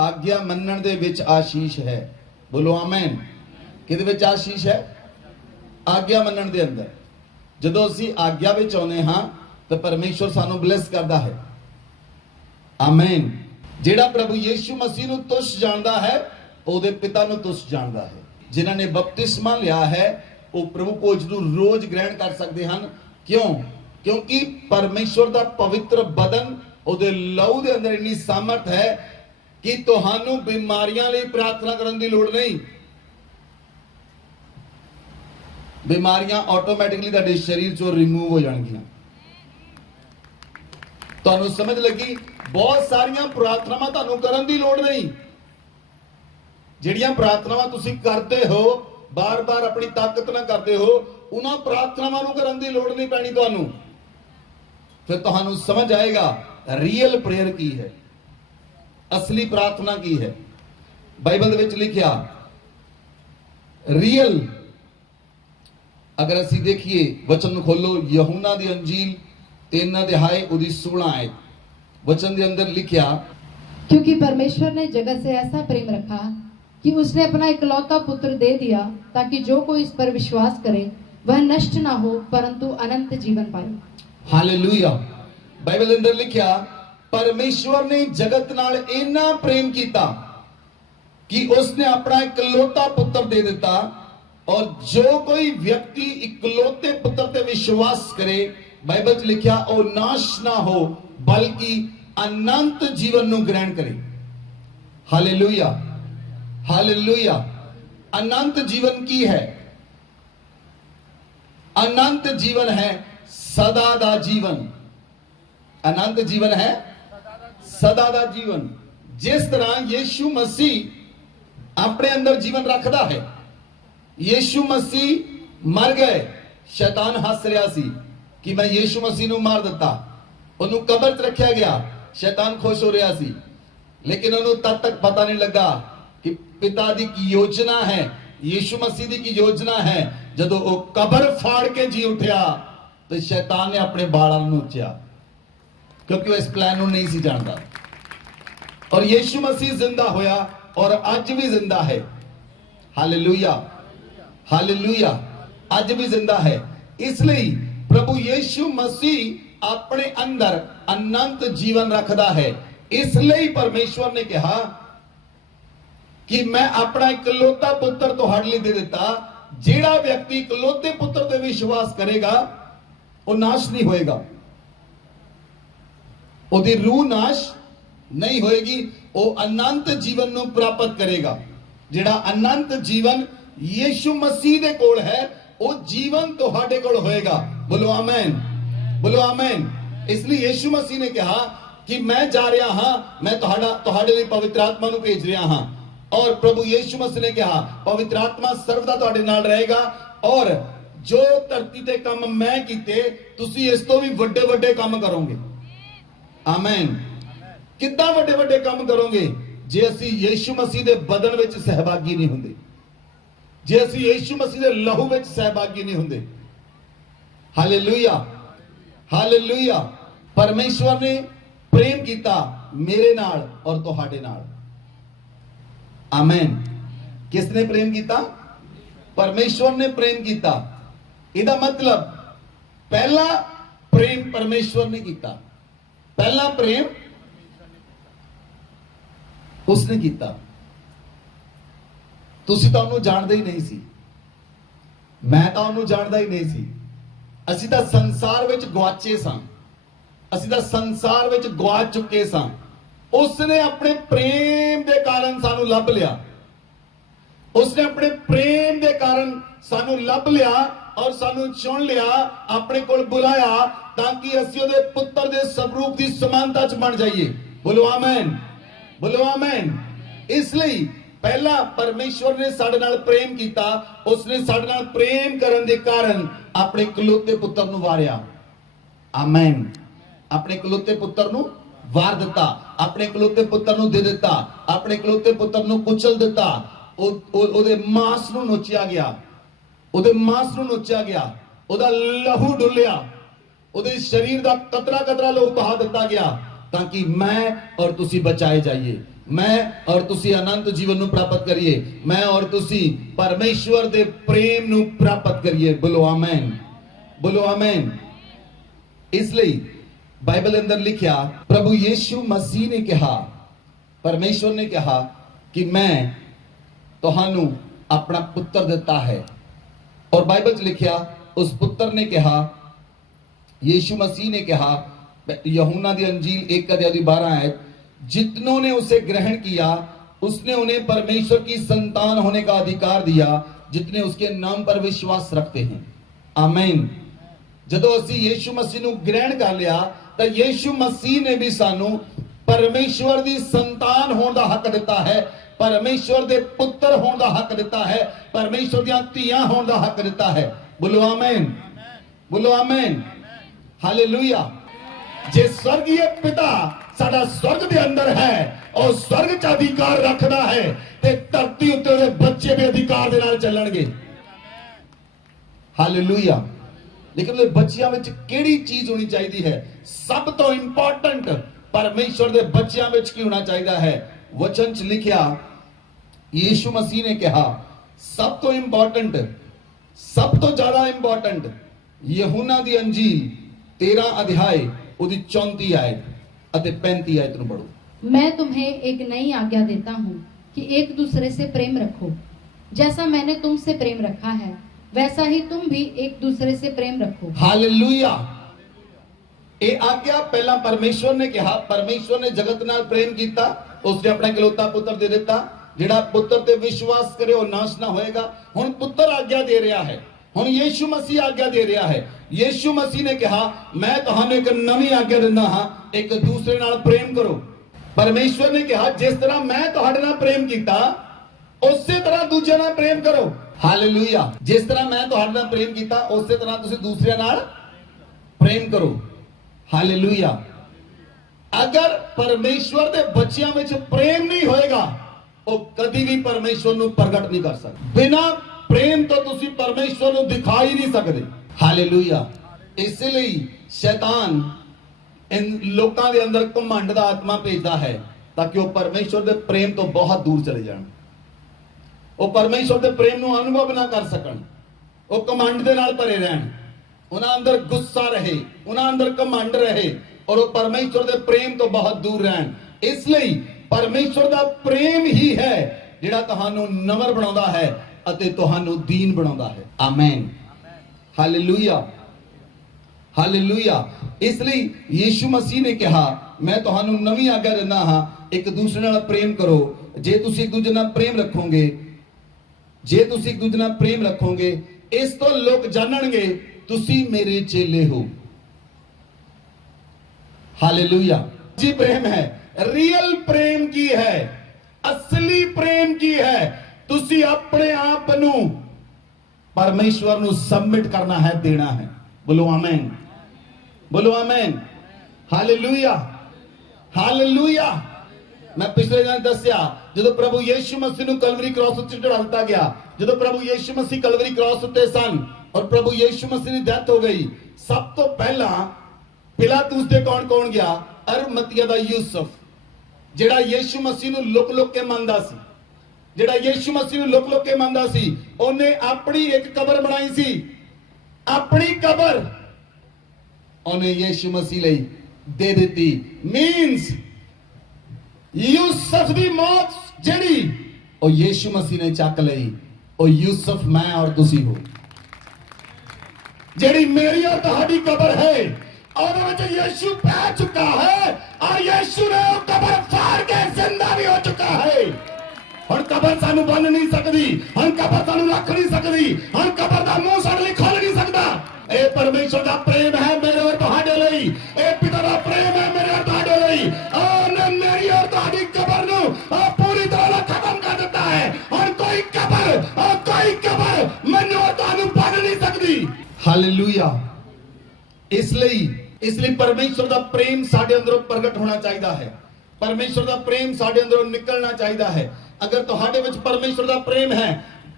आज्ञा मनण दे विच आशीष है। बोलो आमेन। किहदे विच आशीष है? आज्ञा मनण दे अंदर। जदों असीं आज्ञा विच आउंदे हां तो परमेश्वर सानू ब्लेस करदा है। आमेन। जिहड़ा प्रभु यीशु मसीह नूं तुच्छ जाणदा है ਉਹਦੇ पिता ਨੂੰ तुच्छ ਜਾਣਦਾ ਹੈ। जिन्हां ने बपतिस्मा लिया है वो प्रभु भोज ਨੂੰ रोज ग्रहण कर सकते हैं। क्यों? क्योंकि परमेश्वर ਦਾ पवित्र बदन ਉਹਦੇ ਲਹੂ ਦੇ ਅੰਦਰ ਇੰਨੀ ਸਾਮਰਥ ਹੈ कि ਤੁਹਾਨੂੰ ਬਿਮਾਰੀਆਂ ਲਈ प्रार्थना ਕਰਨ ਦੀ ਲੋੜ नहीं। ਬਿਮਾਰੀਆਂ ਆਟੋਮੈਟਿਕਲੀ ਤੁਹਾਡੇ ਸਰੀਰ ਚੋਂ ਰਿਮੂਵ ਹੋ ਜਾਣਗੀਆਂ। ਤੁਹਾਨੂੰ ਸਮਝ ਲੱਗੀ? बहुत सारियां प्रार्थनावां ਤੁਹਾਨੂੰ ਕਰਨ ਦੀ ਲੋੜ नहीं। ਜਿਹੜੀਆਂ ਪ੍ਰਾਰਥਨਾਵਾਂ ਤੁਸੀਂ ਕਰਦੇ ਹੋ ਬਾਰ-ਬਾਰ ਆਪਣੀ ਤਾਕਤ ਨਾਲ ਕਰਦੇ ਹੋ ਉਹਨਾਂ ਪ੍ਰਾਰਥਨਾਵਾਂ ਨੂੰ ਕਰਨ ਦੀ ਲੋੜ ਨਹੀਂ ਪੈਣੀ ਤੁਹਾਨੂੰ। ਫਿਰ ਤੁਹਾਨੂੰ ਸਮਝ ਆਏਗਾ ਰੀਅਲ ਪ੍ਰੇਅਰ ਕੀ ਹੈ, ਅਸਲੀ ਪ੍ਰਾਰਥਨਾ ਕੀ ਹੈ। ਬਾਈਬਲ ਦੇ ਵਿੱਚ ਲਿਖਿਆ ਰੀਅਲ, ਅਗਰ ਅਸੀਂ ਦੇਖੀਏ ਵਚਨ ਨੂੰ ਖੋਲੋ, ਯਹੂਨਾ ਦੀ ਅੰਜੀਲ 3 ਅਧਿਆਇ ਉਹਦੀ 16 ਆਇਤ। वचन के अंदर लिखा, क्योंकि परमेश्वर ने जगत से ऐसा प्रेम रखा कि उसने अपना इकलौता पुत्र दे दिया ताकि जो कोई इस पर विश्वास करे वह नष्ट ना हो परंतु अनंत जीवन पाए। हालेलुया। बाइबल के अंदर लिखा परमेश्वर ने जगत नाल इन्ना प्रेम किया कि उसने अपना इकलौता पुत्र दे दिता और जो कोई व्यक्ति इकलौते पुत्र पे विश्वास करे, बाइबल च लिखा वो नाश ना हो बल्कि अनंत जीवन ਨੂੰ ग्रहण करे। Hallelujah, hallelujah. अनंत जीवन की है? अनंत जीवन है सदा दा जीवन। अनंत जीवन है सदा दा जीवन। जिस तरह यीशु मसीह अपने अंदर जीवन रखता है, यीशु मसीह मर गए, शैतान हंस रहा सी कि मैं यीशु मसीह ਨੂੰ मार दिता, ਉਹਨੂੰ ਕਬਰ 'ਚ ਰੱਖਿਆ ਗਿਆ, शैतान खुश हो रहा सी, लेकिन ਉਹਨੂੰ तब तक पता नहीं लगा कि पिता दी की योजना है, यीशु मसीह दी की योजना है। जदों वो कबर फाड़ के जी उठिया तो शैतान ने अपने बालों ਨੂੰ नोचिया, क्योंकि वो इस प्लान ਨੂੰ नहीं सी जानता। और यीशु मसीह जिंदा होया और आज भी जिंदा है। Hallelujah, hallelujah. आज भी जिंदा है। इसलिए प्रभु यीशु मसीह अपने अंदर अनंत जीवन रखता है। इसलिए परमेश्वर ने कहा कि मैं अपना इकलौता पुत्र तुहाडे लई दे दिता, जेड़ा व्यक्ति इकलौते पुत्र ते विश्वास करेगा वो नाश नहीं होएगा, ओदी रूह नाश नहीं होएगी, वो अनंत जीवन ਨੂੰ प्राप्त करेगा। जेड़ा अनंत जीवन यीशु मसीह दे कोल है वो जीवन तुहाडे कोल होएगा। बोलो आमीन, बोलो आमीन। इसलिए यीशु मसीह ने कहा कि मैं जा रहा हां, मैं तुहाडे लिए पवित्र आत्मा ਨੂੰ भेज रहा हां। और प्रभु यीशु मसीह ने कहा पवित्र आत्मा सर्वदा तुहाडे नाल रहेगा और जो धरती ते काम मैं कीते तुसी इस तो भी ਵੱਡੇ ਵੱਡੇ काम करोगे। आमीन। कितना ਵੱਡੇ ਵੱਡੇ काम करोगे जे ਅਸੀਂ यीशु मसीह ਦੇ बदन ਵਿੱਚ सहभागी नहीं ਹੁੰਦੇ, जे ਅਸੀਂ यीशु मसीह ਦੇ लहू ਵਿੱਚ सहभागी नहीं ਹੁੰਦੇ। Hallelujah, hallelujah. परमेश्वर ने प्रेम किया मेरे नाल और तुहाडे नाल। आमीन। किसने प्रेम किया? परमेश्वर ने प्रेम किया। इसका मतलब पहला प्रेम परमेश्वर ने किया, पहला प्रेम उसने किया। तुसी तां उहनूं जाणदे ही नहीं सी, मैं तां उहनूं जाणदा ही नहीं सी। ਅਸੀਂ ਤਾਂ ਸੰਸਾਰ ਵਿੱਚ ਗਵਾਚੇ ਸਾਂ, ਅਸੀਂ ਤਾਂ ਸੰਸਾਰ ਵਿੱਚ ਗਵਾਚ ਚੁੱਕੇ ਸਾਂ। ਉਸਨੇ ਆਪਣੇ ਪ੍ਰੇਮ ਦੇ ਕਾਰਨ ਸਾਨੂੰ ਲੱਭ ਲਿਆ, ਉਸਨੇ ਆਪਣੇ ਪ੍ਰੇਮ ਦੇ ਕਾਰਨ ਸਾਨੂੰ ਲੱਭ ਲਿਆ ਔਰ ਸਾਨੂੰ ਚੁਣ ਲਿਆ, ਆਪਣੇ ਕੋਲ ਬੁਲਾਇਆ ਤਾਂ ਕਿ ਅਸੀਂ ਉਹਦੇ ਪੁੱਤਰ ਦੇ ਸਰੂਪ ਦੀ ਸਮਾਨਤਾ 'ਚ ਬਣ ਜਾਈਏ। ਬੋਲੋ ਆਮੀਨ, ਬੋਲੋ ਆਮੀਨ। ਇਸ ਲਈ पहला परमेश्वर ने साडे नाल प्रेम किया, उसने साडे नाल प्रेम करन दे कारण अपने इकलौते पुत्र नूं वारिया। आमीन। अपने इकलौते पुत्र नूं वार दिता, अपने इकलौते पुत्र नूं दे दिता, अपने इकलौते पुत्र नूं कुचल दिता। ओदे मांस नूं नोचिया गया, ओदे मांस नूं नोचिया गया, ओदा लहू डुलिया, ओदे शरीर दा कतरा कतरा लहू बहा दिता गया ताकि मैं और तुसी बचाए जाइए। मैं और तुसी अनंत जीवन ਨੂੰ ਪ੍ਰਾਪਤ ਕਰੀਏ मैं और तुसी परमेश्वर ਦੇ ਪ੍ਰੇਮ ਨੂੰ ਪ੍ਰਾਪਤ ਕਰੀਏ बोलो आमेन बोलो आमेन ਇਸ ਲਈ ਬਾਈਬਲ ਅੰਦਰ ਲਿਖਿਆ ਪ੍ਰਭੂ ਯੀਸ਼ੂ ਮਸੀਹ ਨੇ ਕਿਹਾ ਪਰਮੇਸ਼ਵਰ ਨੇ ਕਿਹਾ ਕਿ ਮੈਂ ਤੁਹਾਨੂੰ ਆਪਣਾ ਪੁੱਤਰ ਦਿੱਤਾ ਹੈ और बाइबल च लिखिया उस पुत्र ने कहा यीशु मसीह ने कहा यूहन्ना दी अंजील 1:12 आयत जितनों ने उसे ग्रहण किया उसने उन्हें परमेश्वर की संतान होने का अधिकार दिया जितने उसके नाम पर विश्वास रखते हैं आमीन जदों असी यीशु मसीह ਨੂੰ ग्रहण कर लिया ਤਾਂ यीशु मसीह ने भी सानू परमेश्वर ਦੀ संतान होने ਦਾ हक ਦਿੱਤਾ है परमेश्वर दे पुत्र होने का हक दिता है परमेश्वर दी धीआं होने का हक दिता है बोलो आमीन हालेलुया जे स्वर्गीय पिता साडा स्वर्ग दे अंदर है और स्वर्ग च अधिकार रखदा है ते धरती उत्ते दे बच्चे भी अधिकार दे नाल चलणगे हालेलुया लेकिन उहदे बच्चियां विच किहड़ी चीज होनी चाहिदी है सब तो इंपॉर्टेंट परमेश्वर दे बच्चियां विच की होना चाहिदा है वचन च लिखिया यीशु मसीह ने कहा सब तो इंपॉर्टेंट सब तो ज्यादा इंपॉर्टेंट यूहन्ना दी अंजील 13 अध्याय उदी 34 आयत अते 35 आयत नु पढ़ो मैं तुम्हें एक नई आज्ञा देता हूँ कि एक दूसरे से प्रेम रखो जैसा मैंने तुमसे प्रेम रखा है वैसा ही तुम भी एक दूसरे से प्रेम रखो हालेलुया ये आज्ञा पहला परमेश्वर ने कहा परमेश्वर ने जगत नाल प्रेम कीता उसने अपना इकलौता पुत्र दे दिता जेड़ा पुत्र ते विश्वास करे वो नाश ना होएगा हुन पुत्र आज्ञा दे रहा है हुन यीशु मसीह आज्ञा दे रहा है यीशु मसीह ने कहा मैं तुहानू एक नवी आज्ञा दिंदा हां एक दूसरे नाल प्रेम करो परमेश्वर ने कहा जिस तरह मैं तुहाडे नाल प्रेम कीता उसी तरह दूजे नाल प्रेम करो हालेलुया जिस तरह मैं तुहाडे नाल प्रेम कीता उसी तरह तुसी दूसरे नाल प्रेम करो हालेलुया अगर परमेश्वर दे बच्चियां विच प्रेम नहीं होएगा वो कभी भी परमेश्वर ਨੂੰ प्रगट नहीं कर सकते बिना प्रेम तो तुसी परमेश्वर ਨੂੰ दिखा ही नहीं सकते हालेलुया इसलिए शैतान इन लोगों के अंदर घमंड दा आत्मा भेजदा है ताकि वो परमेश्वर दे प्रेम तो बहुत दूर चले जान वो परमेश्वर दे प्रेम ਨੂੰ अनुभव ना कर सकन वो घमंड दे नाल भरे रहन उन्हां अंदर गुस्सा रहे उन्हां अंदर घमंड रहे और वो परमेश्वर दे प्रेम तो बहुत दूर रहन इसलिए परमेश्वर दा प्रेम ही है जिहड़ा तुहानू नम्र बनाउंदा है अते तुहानू दीन बनाउंदा है आमीन हालेलुया हालेलुया इसलिए यीशु मसीह ने कहा मैं तुहानू नवी आज्ञा दिंदा हां एक दूसरे नाल प्रेम करो जे तुसी एक दूजे नाल प्रेम रखोगे जे तुसी एक दूजे नाल प्रेम रखोगे इस तो लोग जानणगे तुसी मेरे चेले हो हालेलुया जी प्रेम है रियल प्रेम की है असली प्रेम की है तुसी अपने आप नू परमेश्वर नू सबमिट करना है देना है बोलो आमीन हालेलुया हालेलुया मैं पिछले दिन दस्या जदों प्रभु यीशु मसीह नू कलवरी क्रॉस उत्ते चढ़ा दिता गया जदों प्रभु यीशु मसीह कलवरी क्रॉस उत्ते सन और प्रभु यीशु मसीह की डेथ हो गई सब तो पहला पिलातुस दे कौन कौन गया अरमतिया दा यूसुफ जेड़ा यीशु मसीह नू लुक लुक के मनदा सी जेड़ा यीशु मसीह नू लुक लुक के मनदा सी ओने अपनी एक कबर बनाई सी अपनी कबर ओने यीशु मसीह लई दे दिती मींस यूसुफ दी मौत जेड़ी ओ यीशु मसीह ने चक लई ओ यूसुफ मैं और तुसी हो जेड़ी मेरी और तुहाडी कबर है और यीशु पै चुका है और यीशु ने कबर फाड़ के जिंदा भी हो चुका है और कबर सानू बन नहीं सकती हम कबर सानू रख नहीं सकती हम कबर दा मुंह साडे लई खोल नहीं सकता ए परमेश्वर दा प्रेम है मेरे और तुहाडे लई ए पिता दा प्रेम है मेरे और तुहाडे लई और मेरी और तुहाडी कबर नू पूरी तरह खत्म कर देता है और कोई कबर मैनू और तुहानू बन नहीं सकती हालेलुया इसलिए परमेश्वर का प्रेम साडे अंदरों प्रगट होना चाहिए है परमेश्वर का प्रेम साडे अंदरों निकलना चाहिए है अगर तुहाडे विच परमेश्वर का प्रेम है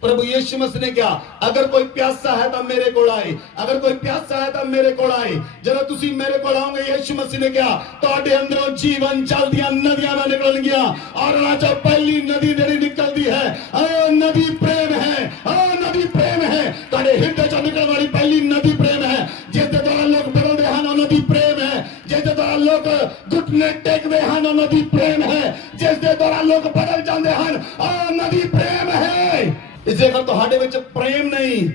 प्रभु यीशु मसीह ने कहा अगर कोई प्यासा है तो मेरे को आए, अगर कोई प्यासा है तो मेरे को आए। जब तुसी मेरे को आओगे, यीशु मसीह ने कहा ਤੁਹਾਡੇ ਅੰਦਰੋਂ ਜੀਵਨ ਚਲਦੀਆਂ ਨਦੀਆਂ ਨਾਲ ਨਿਕਲਣਗੀਆਂ। और ना जो पहली नदी ਜਿਹੜੀ ਨਿਕਲਦੀ ਹੈ ਉਹ ਨਦੀ ਪ੍ਰੇਮ ਹੈ, ਉਹ ਨਦੀ ਪ੍ਰੇਮ ਹੈ। ਤੁਹਾਡੇ ਹਿਰਦੇ ਚੋਂ ਨਿਕਲਣ ਵਾਲੀ ਪਹਿਲੀ ਨਦੀ ਪ੍ਰੇਮ ਹੈ। ਜਿਸ ਦੇ ਦੁਆਰਾ ਲੋਕ ਬਦਲਦੇ ਹਨ ਉਹ ਨਦੀ ਪ੍ਰੇਮ ਹੈ। ਜਿਸ ਦੇ ਦੁਆਰਾ ਲੋਕ ਘੁਟਨੇ ਟੇਕਦੇ ਹਨ ਉਹ ਨਦੀ ਪ੍ਰੇਮ ਹੈ। ਜਿਸ ਦੇ ਦੁਆਰਾ ਲੋਕ ਬਦਲ ਜਾਂਦੇ ਹਨ ਉਹ ਨਦੀ ਪ੍ਰੇਮ ਹੈ। ਇਸੇ ਅਗਰ ਤੁਹਾਡੇ ਵਿੱਚ ਪ੍ਰੇਮ ਨਹੀਂ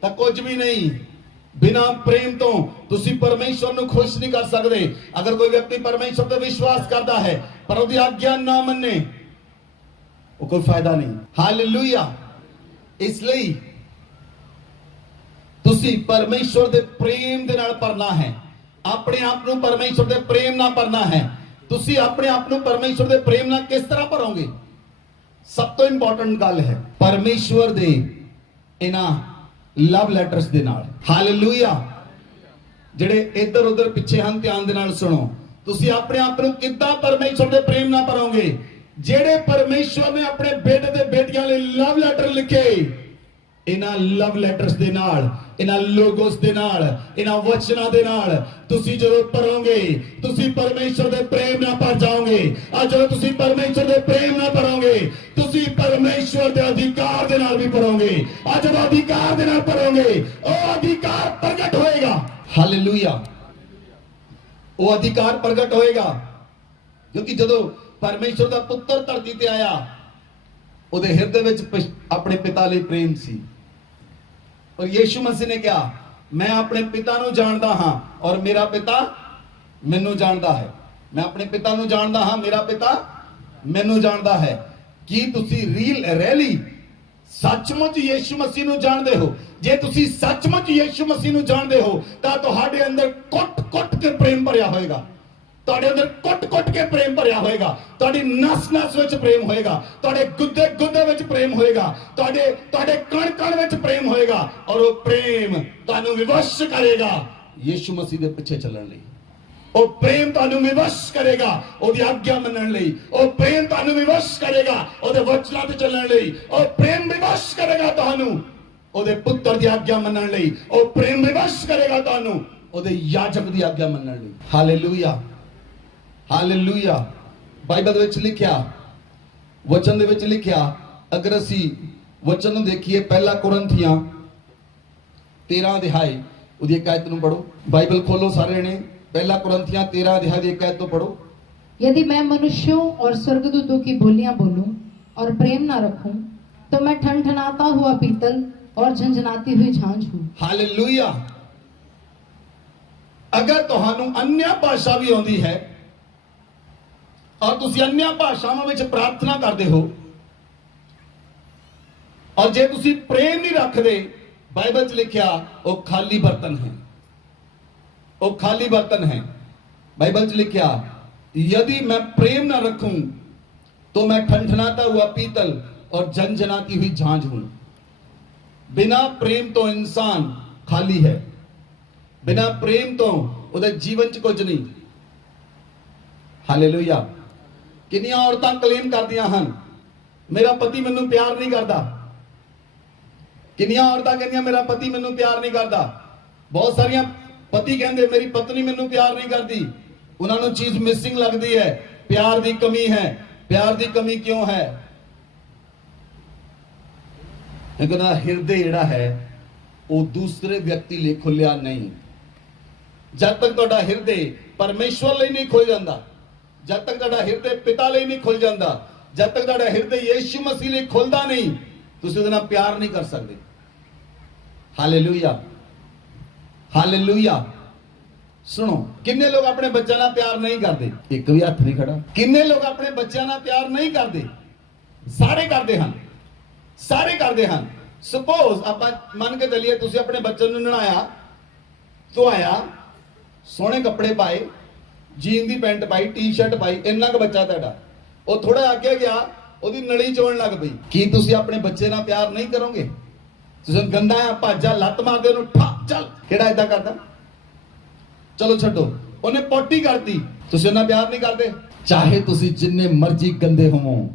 ਤਾਂ ਕੁਝ ਵੀ ਨਹੀਂ। ਬਿਨਾ ਪ੍ਰੇਮ ਤੋਂ ਤੁਸੀਂ ਪਰਮੇਸ਼ਵਰ ਨੂੰ ਖੁਸ਼ ਨਹੀਂ ਕਰ ਸਕਦੇ। ਅਗਰ ਕੋਈ ਵਿਅਕਤੀ ਪਰਮੇਸ਼ਵਰ ਤੇ ਵਿਸ਼ਵਾਸ ਕਰਦਾ ਹੈ ਪਰ ਉਹਦੀ ਆਗਿਆ ਨਾ ਮੰਨੇ, ਉਹ ਕੋਈ ਫਾਇਦਾ ਨਹੀਂ। ਹਾਲੇਲੂਇਆ। ਇਸ ਲਈ ਤੁਸੀਂ ਪਰਮੇਸ਼ਵਰ ਦੇ ਪ੍ਰੇਮ ਦੇ ਨਾਲ ਭਰਨਾ ਹੈ। ਆਪਣੇ ਆਪ ਨੂੰ ਪਰਮੇਸ਼ਵਰ ਦੇ ਪ੍ਰੇਮ ਨਾਲ ਭਰਨਾ ਹੈ। ਤੁਸੀਂ ਆਪਣੇ ਆਪ ਨੂੰ ਪਰਮੇਸ਼ਵਰ ਦੇ ਪ੍ਰੇਮ ਨਾਲ ਕਿਸ ਤਰ੍ਹਾਂ ਭਰੋਗੇ? ਸਭ ਤੋਂ ਇੰਪੋਰਟੈਂਟ ਗੱਲ ਹੈ ਪਰਮੇਸ਼ਵਰ ਦੇ ਇਹਨਾਂ ਲਵ ਲੈਟਰਸ ਦੇ ਨਾਲ। ਹਾਲੇਲੂਇਆ। ਜਿਹੜੇ ਇੱਧਰ ਉੱਧਰ ਪਿੱਛੇ ਹਨ ਧਿਆਨ ਦੇ ਨਾਲ ਸੁਣੋ। ਤੁਸੀਂ ਆਪਣੇ ਆਪ ਨੂੰ ਕਿੱਦਾਂ ਪਰਮੇਸ਼ਵਰ ਦੇ ਪ੍ਰੇਮ ਨਾਲ ਭਰੋਗੇ? ਜਿਹੜੇ ਪਰਮੇਸ਼ਵਰ ਨੇ ਆਪਣੇ ਬੇਟੇ ਤੇ ਬੇਟੀਆਂ ਲਈ ਲਵ ਲੈਟਰ ਲਿਖੇ, ਇਹਨਾਂ ਲਵ ਲੈਟਰਸ ਦੇ ਨਾਲ, ਇਹਨਾਂ ਲੋਗੋਸ ਦੇ ਨਾਲ, ਇਹਨਾਂ ਵਚਨਾਂ ਦੇ ਨਾਲ ਤੁਸੀਂ ਜਦੋਂ ਭਰੋਗੇ ਤੁਸੀਂ ਪਰਮੇਸ਼ਵਰ ਦੇ ਪ੍ਰੇਮ ਨਾਲ ਭਰ ਜਾਓਗੇ। ਅੱਜ ਜਦੋਂ ਤੁਸੀਂ ਪਰਮੇਸ਼ਵਰ ਦੇ ਪ੍ਰੇਮ ਨਾਲ ਭਰੋਗੇ ਤੁਸੀਂ ਪਰਮੇਸ਼ਵਰ ਦੇ ਅਧਿਕਾਰ ਦੇ ਨਾਲ ਵੀ ਭਰੋਗੇ। ਅੱਜ ਜਦੋਂ ਅਧਿਕਾਰ ਦੇ ਨਾਲ ਭਰੋਗੇ ਉਹ ਅਧਿਕਾਰ ਪ੍ਰਗਟ ਹੋਏਗਾ। ਹਾਲੇਲੂਇਆ। ਉਹ ਅਧਿਕਾਰ ਪ੍ਰਗਟ ਹੋਏਗਾ ਕਿਉਂਕਿ ਜਦੋਂ ਪਰਮੇਸ਼ਵਰ ਦਾ ਪੁੱਤਰ ਧਰਤੀ ਤੇ ਆਇਆ ਉਹਦੇ ਹਿਰਦੇ ਵਿੱਚ ਆਪਣੇ ਪਿਤਾ ਲਈ ਪ੍ਰੇਮ ਸੀ। और यीशु मसीह ने कहा मैं अपने पिता ਨੂੰ ਜਾਣਦਾ ਹਾਂ और मेरा पिता ਮੈਨੂੰ ਜਾਣਦਾ ਹੈ। मैं अपने पिता ਨੂੰ ਜਾਣਦਾ ਹਾਂ, मेरा पिता ਮੈਨੂੰ ਜਾਣਦਾ ਹੈ। ਕੀ ਤੁਸੀਂ ਰੈਲੀ ਸੱਚਮੁੱਚ ਯੀਸ਼ੂ ਮਸੀਹ ਨੂੰ ਜਾਣਦੇ ਹੋ? ਜੇ ਤੁਸੀਂ ਸੱਚਮੁੱਚ ਯੀਸ਼ੂ ਮਸੀਹ ਨੂੰ ਜਾਣਦੇ ਹੋ ਤਾਂ ਤੁਹਾਡੇ ਅੰਦਰ ਕੁੱਟ-ਕੁੱਟ ਕੇ ਪ੍ਰੇਮ ਭਰਿਆ ਹੋਏਗਾ। ਤੁਹਾਡੇ ਅੰਦਰ ਕੁੱਟ-ਕੁੱਟ ਕੇ ਪ੍ਰੇਮ ਭਰਿਆ ਹੋਏਗਾ। ਤੁਹਾਡੀ ਨਸ-ਨਸ ਵਿੱਚ ਪ੍ਰੇਮ ਹੋਏਗਾ। ਤੁਹਾਡੇ ਗੁੱਦੇ ਵਿੱਚ ਪ੍ਰੇਮ ਹੋਏਗਾ। ਤੁਹਾਡੇ ਕਣ-ਕਣ ਵਿੱਚ ਪ੍ਰੇਮ ਹੋਏਗਾ। ਔਰ ਉਹ ਪ੍ਰੇਮ ਤੁਹਾਨੂੰ ਵਿਵਸ਼ ਕਰੇਗਾ ਯੀਸ਼ੂ ਮਸੀਹ ਦੇ ਪਿੱਛੇ ਚੱਲਣ ਲਈ। ਉਹ ਪ੍ਰੇਮ ਤੁਹਾਨੂੰ ਵਿਵਸ਼ ਕਰੇਗਾ ਉਹਦੀ ਆਗਿਆ ਮੰਨਣ ਲਈ। ਉਹ ਪ੍ਰੇਮ ਤੁਹਾਨੂੰ ਵਿਵਸ਼ ਕਰੇਗਾ ਉਹਦੇ ਵਚਨਾਂ ਤੇ ਚੱਲਣ ਲਈ। ਉਹ ਪ੍ਰੇਮ ਵਿਵਸ਼ ਕਰੇਗਾ ਤੁਹਾਨੂੰ ਉਹਦੇ ਪੁੱਤਰ ਦੀ ਆਗਿਆ ਮੰਨਣ ਲਈ। ਉਹ ਪ੍ਰੇਮ ਵਿਵਸ਼ ਕਰੇਗਾ ਤੁਹਾਨੂੰ ਉਹਦੇ ਯਾਜਕ ਦੀ ਆਗਿਆ ਮੰਨਣ ਲਈ। ਹਾਲੇਲੂਇਆ। ਹਾਲੇਲੂਇਆ। ਬਾਈਬਲ ਦੇ ਵਿੱਚ ਲਿਖਿਆ, ਵਚਨ ਦੇ ਵਿੱਚ ਲਿਖਿਆ, ਅਗਰ ਅਸੀਂ ਵਚਨ ਨੂੰ ਦੇਖੀਏ ਪਹਿਲਾ ਕੁਰਿੰਥੀਆਂ 13 ਅਧਿਆਇ ਉਹਦੀ ਇੱਕ ਆਇਤ ਨੂੰ ਪੜੋ। ਬਾਈਬਲ ਖੋਲੋ ਸਾਰੇ ਨੇ। ਪਹਿਲਾ ਕੁਰਿੰਥੀਆਂ 13 अध्याय की एक आयत तो पढ़ो। यदि मैं मनुष्यों और स्वर्गदूतों की बोलियां बोलूं और प्रेम ना रखूं तो मैं ठनठनाता हुआ पीतल और झंझनाती हुई झांझ हूं। हालेलुया। अगर ਤੁਹਾਨੂੰ अन्य भाषा भी आती है और ਤੁਸੀਂ अन्य ਭਾਸ਼ਾਵਾਂ ਵਿੱਚ ਪ੍ਰਾਰਥਨਾ ਕਰਦੇ ਹੋ और ਜੇ ਤੁਸੀਂ ਪ੍ਰੇਮ ਨਹੀਂ ਰੱਖਦੇ, ਬਾਈਬਲ 'ਚ ਲਿਖਿਆ ਉਹ ਖਾਲੀ ਬਰਤਨ ਹੈ। वो खाली बर्तन है। बाइबल में लिखा यदि मैं प्रेम ना रखूं तो मैं ठनठनाता हुआ पीतल और झंझनाती हुई झांझ हूं। बिना प्रेम तो इंसान खाली है। बिना प्रेम तो उहदे जीवन च कुछ नहीं। हालेलुया। कितनी औरतां क्लेम करदियां हन मेरा पति मैनू प्यार नहीं करता। कितनी औरतां कहंदियां मेरा पति मैनू प्यार नहीं करता। बहुत सारियां पति कहते मेरी पत्नी मैनू प्यार नहीं करती। उन्होंने चीज मिसिंग लगती है, प्यार की कमी है। प्यार की कमी क्यों है? हृदय जिहड़ा है वो दूसरे व्यक्ति लिए खुलिया नहीं। जब तक तुहाडा हृदय परमेश्वर लिए नहीं खुल जाता, जब तक तुहाडा हृदय पिता लिए नहीं खुल जाता, जब तक तुहाडा हृदय यीशु मसीह लिए खुलता नहीं, तुसीं उहदे नाल प्यार नहीं कर सकते। हालेलुया। हालेलुया। सुनो, किन्ने लोग अपने बच्चों ना प्यार नहीं करते? एक भी हाथ नहीं खड़ा। किन्ने लोग अपने बच्चों ना प्यार नहीं करते? सारे करते हैं, सारे करते हैं। सपोज आप मन के चलिए तुसी अपने बच्चे नूं नहाया, धोया, सोहणे कपड़े पाए, जीन दी पैंट पाई, टी शर्ट पाई, इन्ना क बच्चा तुहाडा वो थोड़ा आगे गया ओदी नली चोण लग पई। की तुसी अपने बच्चे नाल प्यार नहीं करोगे? तुसीं गंदा आ भाजा लत मारदे ओनूं ठा चल किहड़ा इदां करदा? चलो छड्डो, ओने पोटी करती, तुसीं उहनां प्यार नहीं करदे। चाहे तुसीं जिन्ने मर्जी गंदे होवो,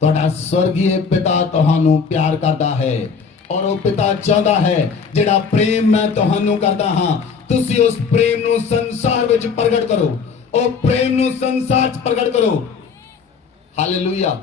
ਤੁਹਾਡਾ ਸਵਰਗੀय ਪਿਤਾ ਤੁਹਾਨੂੰ ਪਿਆਰ ਕਰਦਾ ਹੈ ਔਰ ਉਹ ਪਿਤਾ ਚਾਹੁੰਦਾ ਹੈ ਜਿਹੜਾ ਪ੍ਰੇਮ ਮੈਂ ਤੁਹਾਨੂੰ ਕਰਦਾ ਹਾਂ ਤੁਸੀਂ ਉਸ ਪ੍ਰੇਮ ਨੂੰ ਸੰਸਾਰ ਵਿੱਚ ਪ੍ਰਗਟ ਕਰੋ ਉਹ ਪ੍ਰੇਮ ਨੂੰ ਸੰਸਾਰ 'ਚ ਪ੍ਰਗਟ ਕਰੋ ਹਾਲੇਲੂਇਆ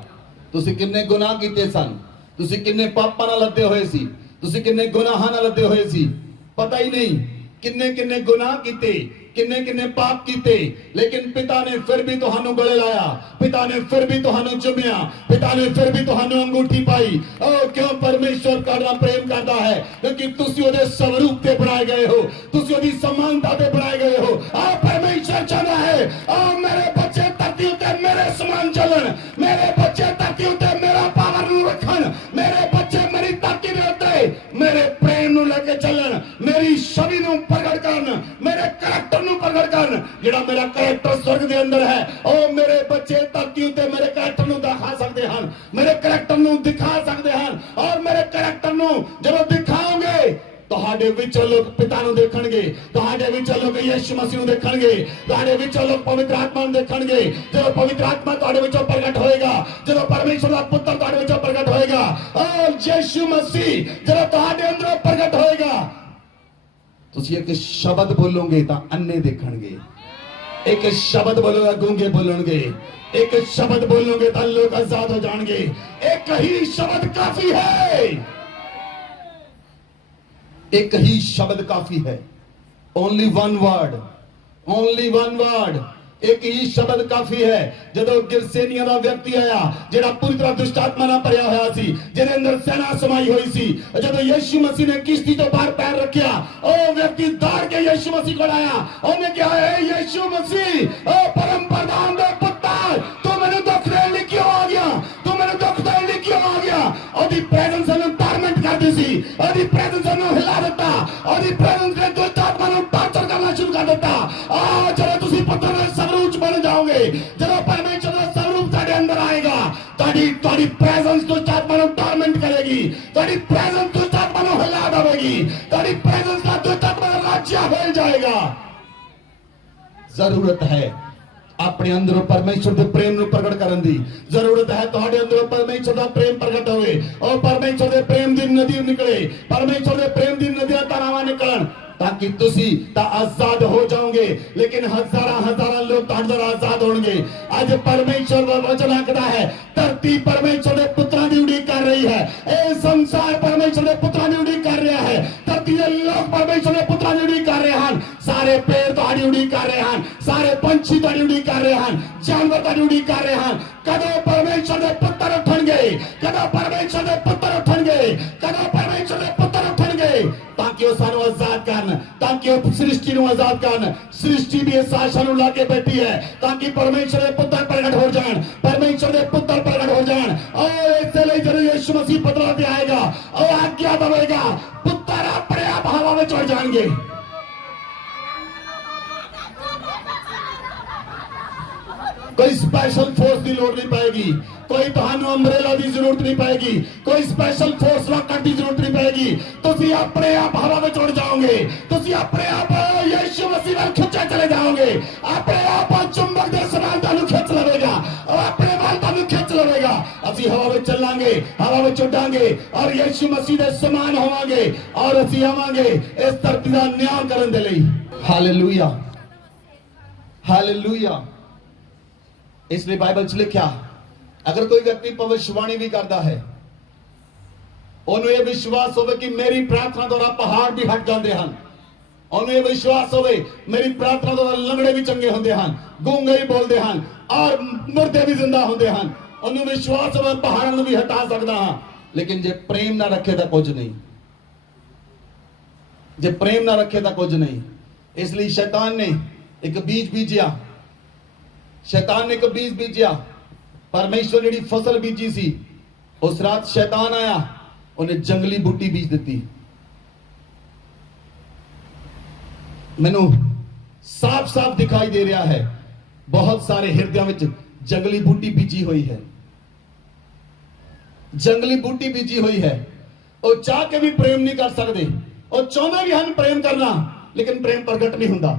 ਤੁਸੀਂ ਕਿੰਨੇ ਗੁਨਾਹ ਕੀਤੇ ਸਨ ਤੁਸੀਂ ਕਿੰਨੇ ਪਾਪਾਂ ਨਾਲ ਲੱਦੇ ਹੋਏ ਸੀ ਤੁਸੀਂ ਕਿੰਨੇ ਗੁਨਾਹਾਂ ਨਾਲ ਲੱਦੇ ਹੋਏ ਸੀ ਪਤਾ ਹੀ ਨਹੀਂ ਕਿੰਨੇ ਕਿੰਨੇ ਗੁਨਾਹ ਕੀਤੇ किन्ने किन्ने पाप कीते लेकिन पिता ने फिर भी तुहानू गले लाया पिता ने फिर भी तुहानू चुमिया पिता ने फिर भी तुहानू अंगूठी पाई ओ क्यों परमेश्वर करना प्रेम करता है क्योंकि तुसी ओदे स्वरूप ते बनाए गए हो तुसी ओदी समानता ते बनाए गए हो आ परमेश्वर चाहता है आ मेरे बच्चे धरती उते मेरे समान चलन मेरे बच्चे धरती उते मेरा पावर नू रखन मेरे बच्चे मेरी धरती दे उत्ते मेरे प्रेम नू लेके चलन मेरी छवि नू प्रगट करन मेरे करैक्टर प्रगट कर जेड़ा मेरा करैक्टर स्वर्ग दे अंदर है ओ मेरे बच्चे धरती उत्ते मेरे करैक्टर नु दिखा सकते हैं मेरे करैक्टर नु दिखा सकते हैं और मेरे करैक्टर नु जब दिखाओगे ਤੁਹਾਡੇ ਵਿੱਚੋਂ ਲੋਕ ਪਿਤਾ ਨੂੰ ਦੇਖਣਗੇ ਤੁਹਾਡੇ ਵਿੱਚੋਂ ਲੋਕ ਯਿਸੂ ਮਸੀਹ ਨੂੰ ਦੇਖਣਗੇ ਤੁਹਾਡੇ ਵਿੱਚੋਂ ਲੋਕ ਪਵਿੱਤਰ ਆਤਮਾ ਨੂੰ ਦੇਖਣਗੇ ਜਦੋਂ ਪਵਿੱਤਰ ਆਤਮਾ ਤੁਹਾਡੇ ਵਿੱਚੋਂ ਪ੍ਰਗਟ ਹੋਏਗਾ ਜਦੋਂ ਪਰਮੇਸ਼ਰ ਦਾ ਪੁੱਤਰ ਤੁਹਾਡੇ ਵਿੱਚੋਂ ਪ੍ਰਗਟ ਹੋਏਗਾ ਓ ਯਿਸੂ ਮਸੀਹ ਜਦੋਂ ਤੁਹਾਡੇ ਅੰਦਰੋਂ ਪ੍ਰਗਟ ਹੋਏਗਾ ਤੁਸੀਂ ਇੱਕ ਸ਼ਬਦ ਬੋਲੋਗੇ ਤਾਂ ਅੰਨੇ ਦੇਖਣਗੇ ਇੱਕ ਸ਼ਬਦ ਬੋਲੋਗੇ ਗੂੰਗੇ ਬੋਲਣਗੇ ਇੱਕ ਸ਼ਬਦ ਬੋਲੋਗੇ ਤਾਂ ਲੋਕ ਆਜ਼ਾਦ ਹੋ ਜਾਣਗੇ ਇੱਕ ਹੀ ਸ਼ਬਦ ਕਾਫੀ ਹੈ ਇੱਕ ਹੀ ਸ਼ਬਦ ਕਾਫੀ ਹੈ ਓਨਲੀ ਵਨ ਵਰਡ एक ही शब्द काफी है जदों गिरसेनिया दा व्यक्ति आया जेड़ा पूरी तरह दुष्ट आत्मा नाल भरिया होया सी जिहदे अंदर सेना समाई हुई सी जदों यीशु मसीह ने किश्ती तो बाहर पैर रखया ओ व्यक्ति दौड़ के यीशु मसीह कोल आया ओने कहा ए यीशु मसीह ओ परम प्रधान दे पुत्र तू मैनू दुख देण लई क्यों आ गया तू मैनू दुख देण लई क्यों आ गया ओदी प्रेजेंस नु टॉर्मेंट करदी सी ओदी प्रेजेंस नु हिला दिता ओदी प्रेजेंस ने दुष्ट आत्मा नु टॉर्चर करना शुरू कर दिता आ जदों तुसी पुत्र दे स्वरूप बन जाओगे जब परमेश्वर का स्वरूप तेरे अंदर आएगा तुम्हारी प्रेजेंस दुष्ट आत्मा को टॉर्मेंट करेगी तुम्हारी प्रेजेंस दुष्ट आत्मा को हिला देगी तुम्हारी प्रेजेंस का दुष्ट आत्मा का राज्य हिल जाएगा जरूरत है अपने अंदर परमेश्वर के प्रेम ਨੂੰ ਪ੍ਰਗਟ ਕਰਨ ਦੀ ਜ਼ਰੂਰਤ ਹੈ ਤੁਹਾਡੇ ਅੰਦਰ ਪਰਮੇਸ਼ਰ ਦਾ ਪ੍ਰੇਮ ਪ੍ਰਗਟ ਹੋਵੇ ਔਰ ਪਰਮੇਸ਼ਰ ਦੇ ਪ੍ਰੇਮ ਦੀ ਨਦੀ ਨਿਕਲੇ ਪਰਮੇਸ਼ਰ ਦੇ ਪ੍ਰੇਮ ਦੀ ਨਦੀਆਂ ਧਾਰਾਵਾਂ ਨਿਕਲਣ ताकि तुसी ता आजाद हो जाओगे लेकिन हजारा लोग तांडर आजाद होंगे आज परमेश्वर का वचन आखदा है धरती परमेश्वर के पुत्रां दी उड़ीक कर रही है ए संसार परमेश्वर के पुत्रां दी उड़ीक कर रहा है धरती के लोग परमेश्वर के पुत्रां दी उड़ीक कर रहे हैं सारे पेड़ तुहाडी उड़ीक कर रहे हैं सारे पंछी तुहाडी उड़ीक कर रहे हैं जानवर तुहाडी उड़ीक कर रहे हैं कदों परमेश्वर के पुत्र उठणगे कदों परमेश्वर के पुत्र उठणगे कदों परमेश्वर के पुत्र उठणगे ताकि वो सानू आजाद करन ताकि वो सृष्टि नू आजाद करन सृष्टि भी इस आशा नू लाके बैठी है ताकि परमेश्वर के पुत्र प्रगट हो जान परमेश्वर के पुत्र प्रगट हो जान और इसलिए जब यीशु मसीह पतला पे आएगा और आज्ञा देगा पुत्र अपने आप हवा में चढ़ जाएंगे कोई स्पेशल फोर्स की लोड़ नहीं पाएगी कोई तुहानू अम्ब्रेला की जरूरत नहीं पाएगी कोई स्पेशल फोर्स रॉकेट की जरूरत नहीं पाएगी तुसी अपने आप हवा में उड़ जाओगे तुसी अपने आप यीशु मसीह नाल खिंचे चले जाओगे अपने आप चुंबक दे समान तानू खिंच लवेगा और अपने वाल तानू खिंच लवेगा असी हवा में चलांगे हवा में उड़ांगे और यीशु मसीह दे समान होवांगे और असी आवांगे इस धरती दा न्याय करन दे लई हालेलुया हालेलुया इसलिए बाइबल च लिखा अगर कोई व्यक्ति भविष्यवाणी भी करता है ओनू ये विश्वास होवे कि मेरी प्रार्थना द्वारा पहाड़ भी हट जाते हैं ओनू ये विश्वास होवे मेरी प्रार्थना द्वारा लंगड़े भी चंगे होंदे हैं गूंगे भी बोलते हैं और मुर्दे भी जिंदा होंदे हैं ओनू विश्वास होवे पहाड़ों को भी हटा सकता हाँ लेकिन जे प्रेम ना रखे तो कुछ नहीं जे प्रेम ना रखे तो कुछ नहीं इसलिए शैतान ने एक बीज बीजिया शैतान ने एक बीज बीजिया परमेश्वर ने फसल बीजी सी उस रात शैतान आया उन्हें जंगली बूटी बीज दी मैनू साफ साफ दिखाई दे रहा है बहुत सारे हृदय में जंगली बूटी बीजी हुई है जंगली बूटी बीजी हुई है और चाह के भी प्रेम नहीं कर सकते और चाहते भी हैं प्रेम करना लेकिन प्रेम प्रगट नहीं होता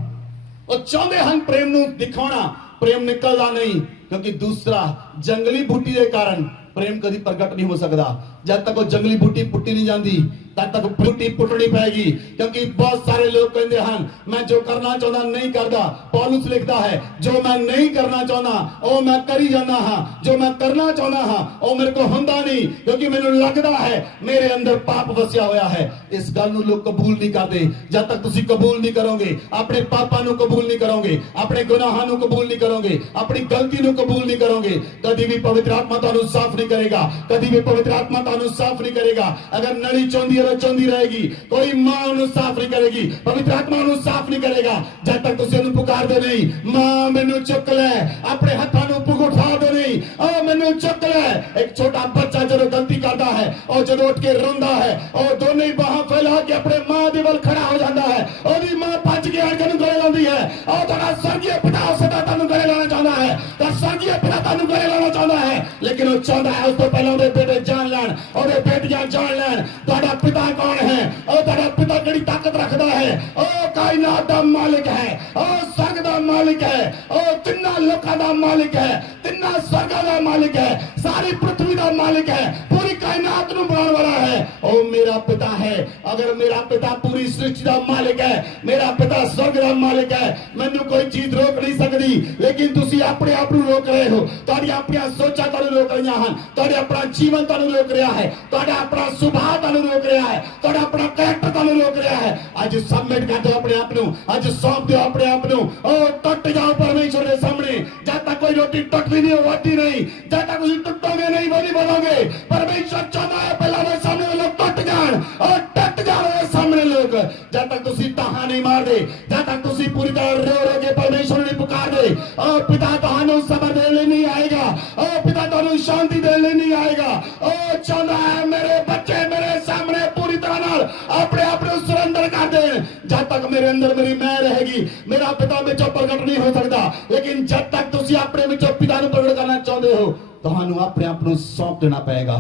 और चाहते हैं प्रेम नू दिखाना प्रेम निकलता नहीं क्योंकि दूसरा जंगली बूटी के कारण प्रेम कभी प्रगट नहीं हो सकता। जब तक वो जंगली बूटी पुट्टी नहीं जाती तब तक बूटी पुटनी पैगी, क्योंकि बहुत सारे लोग कहते हैं मैं जो करना चाहता नहीं करता। पौलुस लिखता है जो मैं नहीं करना चाहता वो मैं कर ही जाना हाँ, जो मैं करना चाहता हाँ वो मेरे को होंदा नहीं, क्योंकि मैंने लगता है मेरे अंदर पाप वसिया होया है। इस गल नूं लोग कबूल नहीं करते। जब तक तुसी कबूल नहीं करोगे, अपने पापां नूं कबूल नहीं करोगे, अपने गुनाहां नूं कबूल नहीं करोगे, अपनी गलती नूं कबूल नहीं करोगे, कभी भी पवित्र आत्मा तुहानूं साफ नहीं करेगा। कभी भी पवित्र आत्मा तुहानूं साफ नहीं करेगा। अगर नली चौंदी है चौंदी रहेगी, कोई मां उन्हें साफ नहीं करेगी, पवित्र आत्मा उन्हें साफ नहीं करेगा। जब तक तुसी उन्हें पुकारदे नहीं मां मैनू चुक ले, अपने हाथां नूं पुग उठा दे नहीं ओ मैनू चुक ले। एक छोटा बच्चा जब गलती करता है और जब उठ के रोंदा है और दोनों ही बाहां फैला के अपने मां दे वल खड़ा हो जाता है, ओदी मां भज के आके उन्हें गले लांदी है और तुहाडा स्वर्गीय पिता उस दा तुहानूं गले लाना चाहता है, तां स्वर्गीय पिता तुहानूं गले लाना चाहता है। लेकिन वो चाहता है उस तो पहले उहदे बेटे जान लैण, उहदे बेटियां जान लैण तुहाडा पिता कौन है, और तुहाडा पिता किहड़ी ताकत रखदा है। ओ कायनात दा मालिक है, ओ स्वर्ग दा मालिक है, ओ तिन्ना लोकां दा मालिक है, तिन्ना स्वर्गां दा मालिक है, सारी पृथ्वी दा मालिक है, पूरी कायनात नूं बनाउण वाला है। ओ मेरा पिता है। अगर मेरा पिता पूरी सृष्टि दा मालिक है, मेरा पिता स्वर्ग दा मालिक है, मैनू कोई चीज रोक नहीं सकदी। लेकिन तुसी अपने आप नूं रोक रहे हो, तुहाडी अपनी सोचां तुहानूं रोक रहीआं हन, तुहाडा अपना जीवन तुहानूं रोक रहा है, तुहाडा अपना सुभाव तुहानूं रोक रहा है, तुहाडा अपना कैरेक्टर तुहानूं रोक रहा है। अज सबमिट कर दो अपने आप नूं, अज सौंप दो अपने आप नूं। ओ टुट जाओ परमेश्वर के सामने। जब तक कोई रोटी टुटदी नहीं होती नहीं, जब तक तुसीं टुटोगे नहीं वो नहीं बनोगे। परमेश्वर चाहता है पहला मेरे सामने लोग टुट जान और टुट जाओ सामने लोग। जब तक तुसीं ताहा नहीं मार दे, जब तक तुसीं पूरी तरह रो के परमेश्वर नहीं पुकार दे, ओ पिता तुहानूं सबर देने लिए नहीं आएगा, ओ पिता तुहानूं शांति देने लिए नहीं आएगा। ओ चाहता है मेरे बच्चे मेरे सामने पूरी तरह नाल अपने आप को सरेंडर कर दें। जब तक मेरे अंदर मेरी मैं रहेगी मेरा पिता में प्रगट नहीं हो सकता। लेकिन जब तक तुसीं अपने में पिता नूं प्रगट करना चाहते हो तुहानूं अपने आप को सौंप देना पएगा,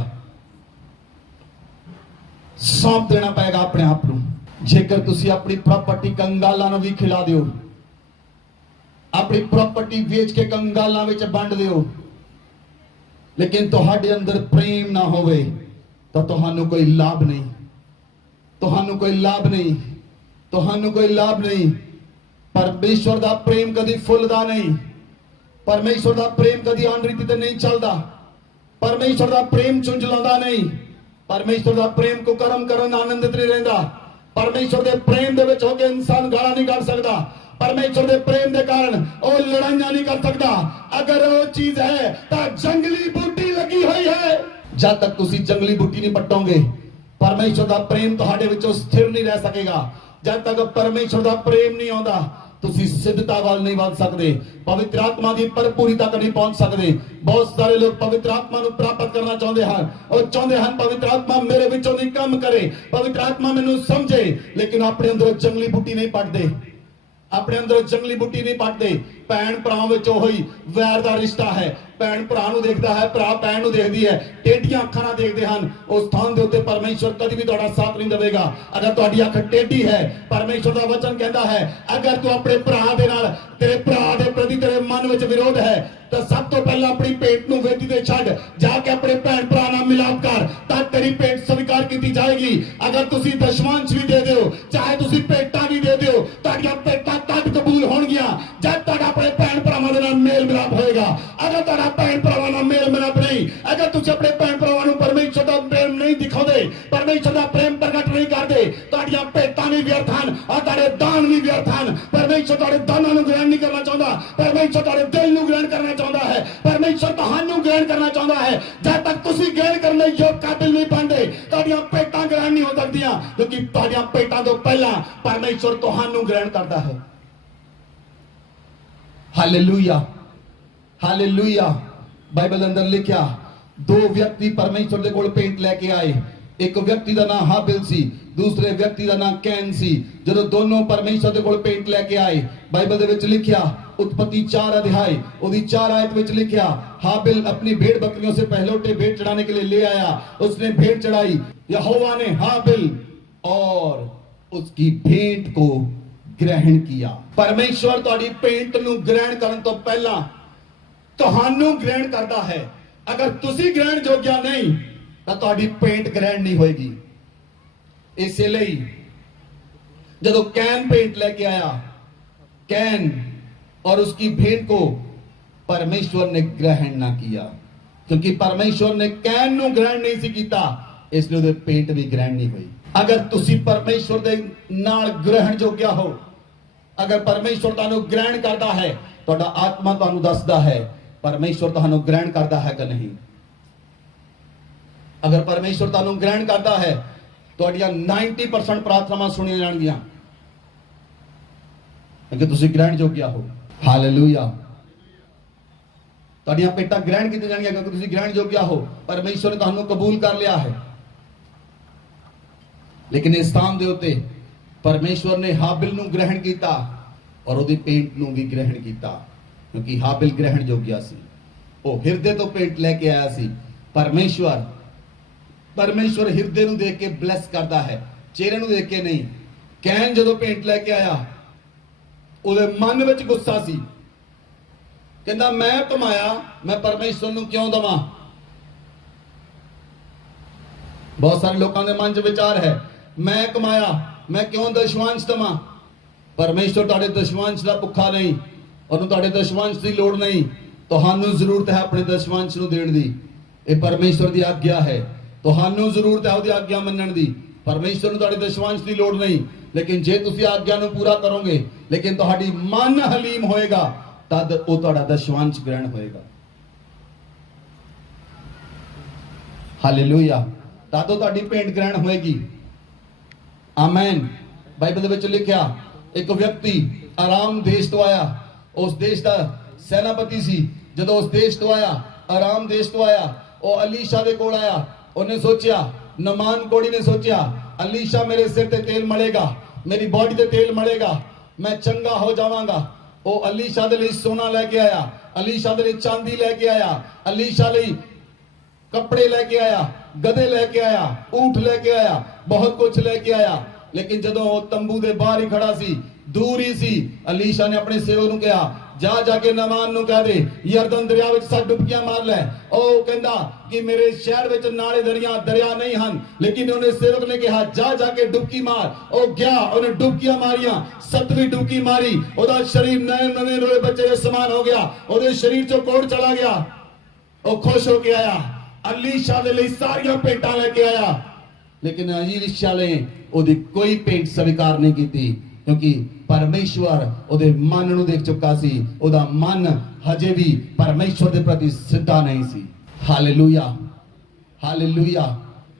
सौंप देना पएगा अपने आप को। जेकर तुसीं अपनी प्रॉपर्टी कंगालां नूं भी खिला दिओ, अपनी प्रॉपर्टी वेच के कंगालां विच वंड दिओ, लेकिन तुहाडे अंदर प्रेम ना होवे तो तुहानूं कोई लाभ नहीं, तुहानूं कोई लाभ नहीं, तुहानूं कोई लाभ नहीं। परमेश्वर दा प्रेम कदी फुलदा नहीं, परमेश्वर दा प्रेम कदी अनरीति ते नहीं चलदा, परमेश्वर दा प्रेम चुंझलांदा नहीं, परमेश्वर दा प्रेम को कर्म करन आनंदित नहीं रहिंदा। परमेश्वर दे प्रेम दे विच होके इंसान गाला नहीं कढ सकदा, परमेश्वर दे प्रेम दे कारण वो लड़ाइयां नहीं कर सकता। अगर वो चीज है तो जंगली बूटी लगी हुई है। जब तक तुसी जंगली बूटी नहीं पट्टोगे परमेश्वर दा प्रेम तुहाडे विचों स्थिर नहीं रह सकेगा। जब तक परमेश्वर दा प्रेम नहीं आउंदा तुसी सिद्धता वाल नहीं वध सकदे, पवित्र आत्मा की भरपूरी तक नहीं पहुंच सकदे। बहुत सारे लोग पवित्र आत्मा को प्राप्त करना चाहते हैं और चाहते हैं पवित्र आत्मा मेरे विचों नहीं काम करे, पवित्र आत्मा मैनू समझे, लेकिन अपने अंदर जंगली बूटी नहीं पटदे, अपने अंदर जंगली बूटी नहीं पटदे। भैन भरावां विच ओही वैर दा रिश्ता है, भैन भरा नूं देखदा है, भरा भैन नूं देखदी है, टेढ़ियां अखां नाल देखदे हन। उस स्थान दे उत्ते परमेश्वर कदी भी तुहाडा साथ नहीं देवेगा। अगर तुहाडी अख टेढ़ी है, परमेश्वर दा वचन कहता है अगर तू अपने भरा दे नाल तेरे भरा दे प्रति तेरे मन विच विरोध है तो सब तो पहला अपनी पेट नूं वेदी ते छड्ड, जाके अपने भैन भरा नाल मिलाप कर, तां तेरी पेट स्वीकार की जाएगी। अगर तुसी दशमांश भी दे दिओ, चाहे तुसी पेटां भी दे दिओ, तुहाडीआं पेटां तद कबूल होणगीआं जद तक अपने भैन भरावां दे नाल मेल मिलाप होएगा। अगर तुहाडा भैन भरावां नाल मेल मिलाप नहीं, अगर तुसी अपने भैन भरावां नूं परमेश्वर दा प्रेम नहीं दिखाउंदे, परमेश्वर दा प्रेम प्रगट नहीं करदे, तुहाडीआं पेटां भी व्यर्थ हन और तुहाडे दान भी व्यर्थ हन। परमेश्वर तुहाडे दानां नूं ग्रहण नहीं करना चाहुंदा, परमेश्वर तुहाडे दिल नूं ग्रहण करना चाहुंदा है, परमेश्वर तुहानूं ग्रहण करना चाहुंदा है। जब तक तुसी ग्रहण करने योग काबिल नहीं बनदे तुहाडीआं पेटां ग्रहण नहीं हो सकदियां, क्योंकि तुहाडीआं पेटां तो पहला परमेश्वर तुहानूं ग्रहण करता है। Hallelujah, hallelujah. बाइबल अंदर लिखा दो व्यक्ति परमेश्वर दे कोल भेंट लेके आए, एक व्यक्ति का नाम हाबिल सी, दूसरे व्यक्ति का नाम कैन सी। जदों दोनों परमेश्वर दे कोल भेंट लेके आए, बाइबल दे विच लिखिया उत्पत्ति 4 अध्याय ओदी 4 आयत विच लिखिया हाबिल अपनी भेड़ बकरियों से पहलौठे भेंट चढ़ाने के लिए ले आया, उसने भेंट चढ़ाई, यहोवा ने हाबिल और उसकी भेंट को ग्रहण किया। परमेश्वर तुहाडी भेंट नूं ग्रहण करन तो पहला तुहानूं ग्रहण करता है। ਅਗਰ ਤੁਸੀਂ ਗ੍ਰਹਿਣ ਯੋਗਿਆ ਨਹੀਂ ਤਾਂ ਤੁਹਾਡੀ ਭੇਂਟ ਗ੍ਰਹਿਣ ਨਹੀਂ ਹੋਏਗੀ। ਇਸੇ ਲਈ ਜਦੋਂ कैन भेंट लेके आया, कैन और उसकी भेंट को परमेश्वर ने ग्रहण ना किया, क्योंकि परमेश्वर ने कैन ਨੂੰ ग्रहण नहीं ਸੀ ਕੀਤਾ, ਇਸ ਲਈ ਉਹਦੇ ਭੇਂਟ ਵੀ ग्रहण नहीं ਹੋਈ। ਅਗਰ ਤੁਸੀਂ ਪਰਮੇਸ਼ਵਰ ਦੇ ਨਾਲ ਗ੍ਰਹਿਣ ਯੋਗਿਆ ਹੋ, ਅਗਰ ਪਰਮੇਸ਼ਵਰ ਤੁਹਾਨੂੰ ਗ੍ਰਹਿਣ ਕਰਦਾ ਹੈ, ਤੁਹਾਡਾ ਆਤਮਾ ਤੁਹਾਨੂੰ ਦੱਸਦਾ ਹੈ ਪਰਮੇਸ਼ਵਰ ਤੁਹਾਨੂੰ ਗ੍ਰਹਿਣ ਕਰਦਾ ਹੈ ਕਿ ਨਹੀਂ। ਅਗਰ ਪਰਮੇਸ਼ਵਰ ਤੁਹਾਨੂੰ ਗ੍ਰਹਿਣ ਕਰਦਾ ਹੈ, ਤੁਹਾਡੀਆਂ 90% ਪ੍ਰਾਰਥਨਾਵਾਂ ਸੁਣੀਆਂ ਜਾਣਗੀਆਂ, ਕਿਉਂਕਿ ਤੁਸੀਂ ਗ੍ਰਹਿਣ ਯੋਗਿਆ ਹੋ। ਹਾਲੇਲੂਇਆ। ਤੁਹਾਡੀਆਂ ਭੇਟਾਂ ਗ੍ਰਹਿਣ ਕੀਤੀਆਂ ਜਾਣਗੀਆਂ ਕਿਉਂਕਿ ਤੁਸੀਂ ਗ੍ਰਹਿਣ ਯੋਗਿਆ ਹੋ। ਪਰਮੇਸ਼ਵਰ ਨੇ ਤੁਹਾਨੂੰ ਕਬੂਲ ਕਰ ਲਿਆ ਹੈ। ਲੇਕਿਨ ਇਸ ਸਥਾਨ ਦੇ ਉੱਤੇ ਪਰਮੇਸ਼ਵਰ ਨੇ ਹਾਬਿਲ ਨੂੰ ਗ੍ਰਹਿਣ ਕੀਤਾ ਔਰ ਉਹਦੀ ਭੇਂਟ ਨੂੰ ਵੀ ਗ੍ਰਹਿਣ ਕੀਤਾ, ਕਿਉਂਕਿ ਹਾਬਿਲ ਗ੍ਰਹਿਣ ਯੋਗਿਆ ਸੀ। ਉਹ ਹਿਰਦੇ ਤੋਂ ਭੇਂਟ ਲੈ ਕੇ ਆਇਆ ਸੀ। ਪਰਮੇਸ਼ਵਰ ਹਿਰਦੇ ਨੂੰ ਦੇਖ ਕੇ ਬਲੈਸ ਕਰਦਾ ਹੈ, ਚਿਹਰੇ ਨੂੰ ਦੇਖ ਕੇ ਨਹੀਂ। ਕੈਨ ਜਦੋਂ ਭੇਂਟ ਲੈ ਕੇ ਆਇਆ, ਉਹਦੇ ਮਨ ਵਿੱਚ ਗੁੱਸਾ ਸੀ। ਕਹਿੰਦਾ ਮੈਂ ਕਮਾਇਆ, ਮੈਂ ਪਰਮੇਸ਼ਵਰ ਨੂੰ ਕਿਉਂ ਦਵਾਂ। ਬਹੁਤ ਸਾਰੇ ਲੋਕਾਂ ਦੇ ਮਨ 'ਚ ਵਿਚਾਰ ਹੈ, ਮੈਂ ਕਮਾਇਆ, ਮੈਂ ਕਿਉਂ ਦਸ਼ਵਾਂਸ਼ ਦਵਾਂ। ਪਰਮੇਸ਼ਵਰ ਤੁਹਾਡੇ ਦਸ਼ਵਾਂਸ਼ ਦਾ ਭੁੱਖਾ ਨਹੀਂ, ਉਹਨੂੰ ਤੁਹਾਡੇ ਦਸ਼ਵਾਂਸ਼ ਦੀ ਲੋੜ ਨਹੀਂ। ਤੁਹਾਨੂੰ ਜ਼ਰੂਰਤ ਹੈ ਆਪਣੇ ਦਸ਼ਵਾਂਸ਼ ਨੂੰ ਦੇਣ ਦੀ। ਇਹ ਪਰਮੇਸ਼ਵਰ ਦੀ ਆਗਿਆ ਹੈ। ਤੁਹਾਨੂੰ ਜ਼ਰੂਰਤ ਹੈ ਉਹਦੀ ਆਗਿਆ ਮੰਨਣ ਦੀ। ਪਰਮੇਸ਼ਵਰ ਨੂੰ ਤੁਹਾਡੇ ਦਸ਼ਵਾਂਸ਼ ਦੀ ਲੋੜ ਨਹੀਂ, ਲੇਕਿਨ ਜੇ ਤੁਸੀਂ ਆਗਿਆ ਨੂੰ ਪੂਰਾ ਕਰੋਗੇ, ਲੇਕਿਨ ਤੁਹਾਡੀ ਮਨ ਹਲੀਮ ਹੋਏਗਾ, ਤਦ ਉਹ ਤੁਹਾਡਾ ਦਸ਼ਵਾਂਸ਼ ਗ੍ਰਹਿਣ ਹੋਏਗਾ। ਹਾਲੇਲੂਇਆ। ਤਦ ਉਹ ਤੁਹਾਡੀ ਭੇਂਟ ਗ੍ਰਹਿਣ ਹੋਏਗੀ। ਆਮੇਨ। ਬਾਈਬਲ ਦੇ ਵਿੱਚ ਲਿਖਿਆ, ਇੱਕ ਵਿਅਕਤੀ ਆਰਾਮ ਦੇਸ਼ ਤੋਂ ਆਇਆ। ਉਸ ਦੇਸ਼ ਦਾ ਸੈਨਾਪਤੀ ਸੀ। ਜਦੋਂ ਉਸ ਦੇਸ਼ ਤੋਂ ਆਇਆ, ਆਰਾਮ ਦੇਸ਼ ਤੋਂ ਆਇਆ, ਉਹ ਅਲੀਸ਼ਾ ਦੇ ਕੋਲ ਆਇਆ। ਉਹਨੇ ਸੋਚਿਆ, ਨਮਾਨ ਕੋੜੀ ਨੇ ਸੋਚਿਆ, ਅਲੀਸ਼ਾ ਮੇਰੇ ਸਿਰ ਤੇ ਤੇਲ ਮਲੇਗਾ, ਮੇਰੀ ਬੋਡੀ ਤੇ ਤੇਲ ਮਲੇਗਾ, ਮੈਂ ਚੰਗਾ ਹੋ ਜਾਵਾਂਗਾ। ਉਹ ਅਲੀਸ਼ਾ ਦੇ ਲਈ ਸੋਨਾ ਲੈ ਕੇ ਆਇਆ, ਅਲੀਸ਼ਾ ਦੇ ਲਈ ਚਾਂਦੀ ਲੈ ਕੇ ਆਇਆ, ਅਲੀਸ਼ਾ ਲਈ ਕੱਪੜੇ ਲੈ ਕੇ ਆਇਆ, ਗਧੇ ਲੈ ਕੇ ਆਇਆ, ਊਂਠ ਲੈ ਕੇ ਆਇਆ, ਬਹੁਤ ਕੁਝ ਲੈ ਕੇ ਆਇਆ। ਲੇਕਿਨ ਜਦੋਂ ਉਹ ਤੰਬੂ ਦੇ ਬਾਹਰ ਹੀ ਖੜਾ ਸੀ, ਦੂਰ ਹੀ ਸੀ, ਅਲੀਸ਼ਾ ਨੇ ਆਪਣੇ ਸੇਵਕ ਨੂੰ ਕਿਹਾ, ਜਾ ਕੇ ਨਮਾਨ ਨੂੰ ਕਹਿ ਦੇ ਯਰਦਨ ਦਰਿਆ ਵਿੱਚ 7 ਡੁਬਕੀਆਂ ਮਾਰ ਲੈ। ਉਹ ਕਹਿੰਦਾ ਕਿ ਮੇਰੇ ਸ਼ਹਿਰ ਵਿੱਚ ਨਾਲੇ ਦਰਿਆ ਨਹੀਂ ਹਨ, ਲੇਕਿਨ ਉਹਨੇ ਸੇਵਕ ਨੇ ਕਿਹਾ ਜਾ ਕੇ ਡੁਬਕੀ ਮਾਰ। ਉਹ ਗਿਆ, ਉਹਨੇ ਡੁਬਕੀਆਂ ਮਾਰੀਆਂ। 7ਵੀਂ ਡੁਬਕੀ ਮਾਰੀ, ਉਹਦਾ ਸਰੀਰ ਨਵੇਂ ਰੋਏ ਬੱਚੇ ਦੇ ਸਮਾਨ ਹੋ ਗਿਆ, ਉਹਦੇ ਸਰੀਰ ਚੋਂ ਕੋੜ ਚਲਾ ਗਿਆ। ਉਹ ਖੁਸ਼ ਹੋ ਕੇ ਆਇਆ, ਅਲੀਸ਼ਾ ਦੇ ਲਈ ਸਾਰੀਆਂ ਭੇਟਾਂ ਲੈ ਕੇ ਆਇਆ। ਲੇਕਿਨ ਅਲੀਸ਼ਾ ਨੇ ਉਹਦੀ ਕੋਈ ਭੇਂਟ ਸਵੀਕਾਰ ਨਹੀਂ ਕੀਤੀ, ਕਿਉਂਕਿ ਪਰਮੇਸ਼ਵਰ ਉਹਦੇ ਮਨ ਨੂੰ ਦੇਖ ਚੁੱਕਾ ਸੀ। ਉਹਦਾ ਮਨ ਹਜੇ ਵੀ ਪਰਮੇਸ਼ਵਰ ਦੇ ਪ੍ਰਤੀ ਸਿੱਧਾ ਨਹੀਂ ਸੀ। Hallelujah, hallelujah.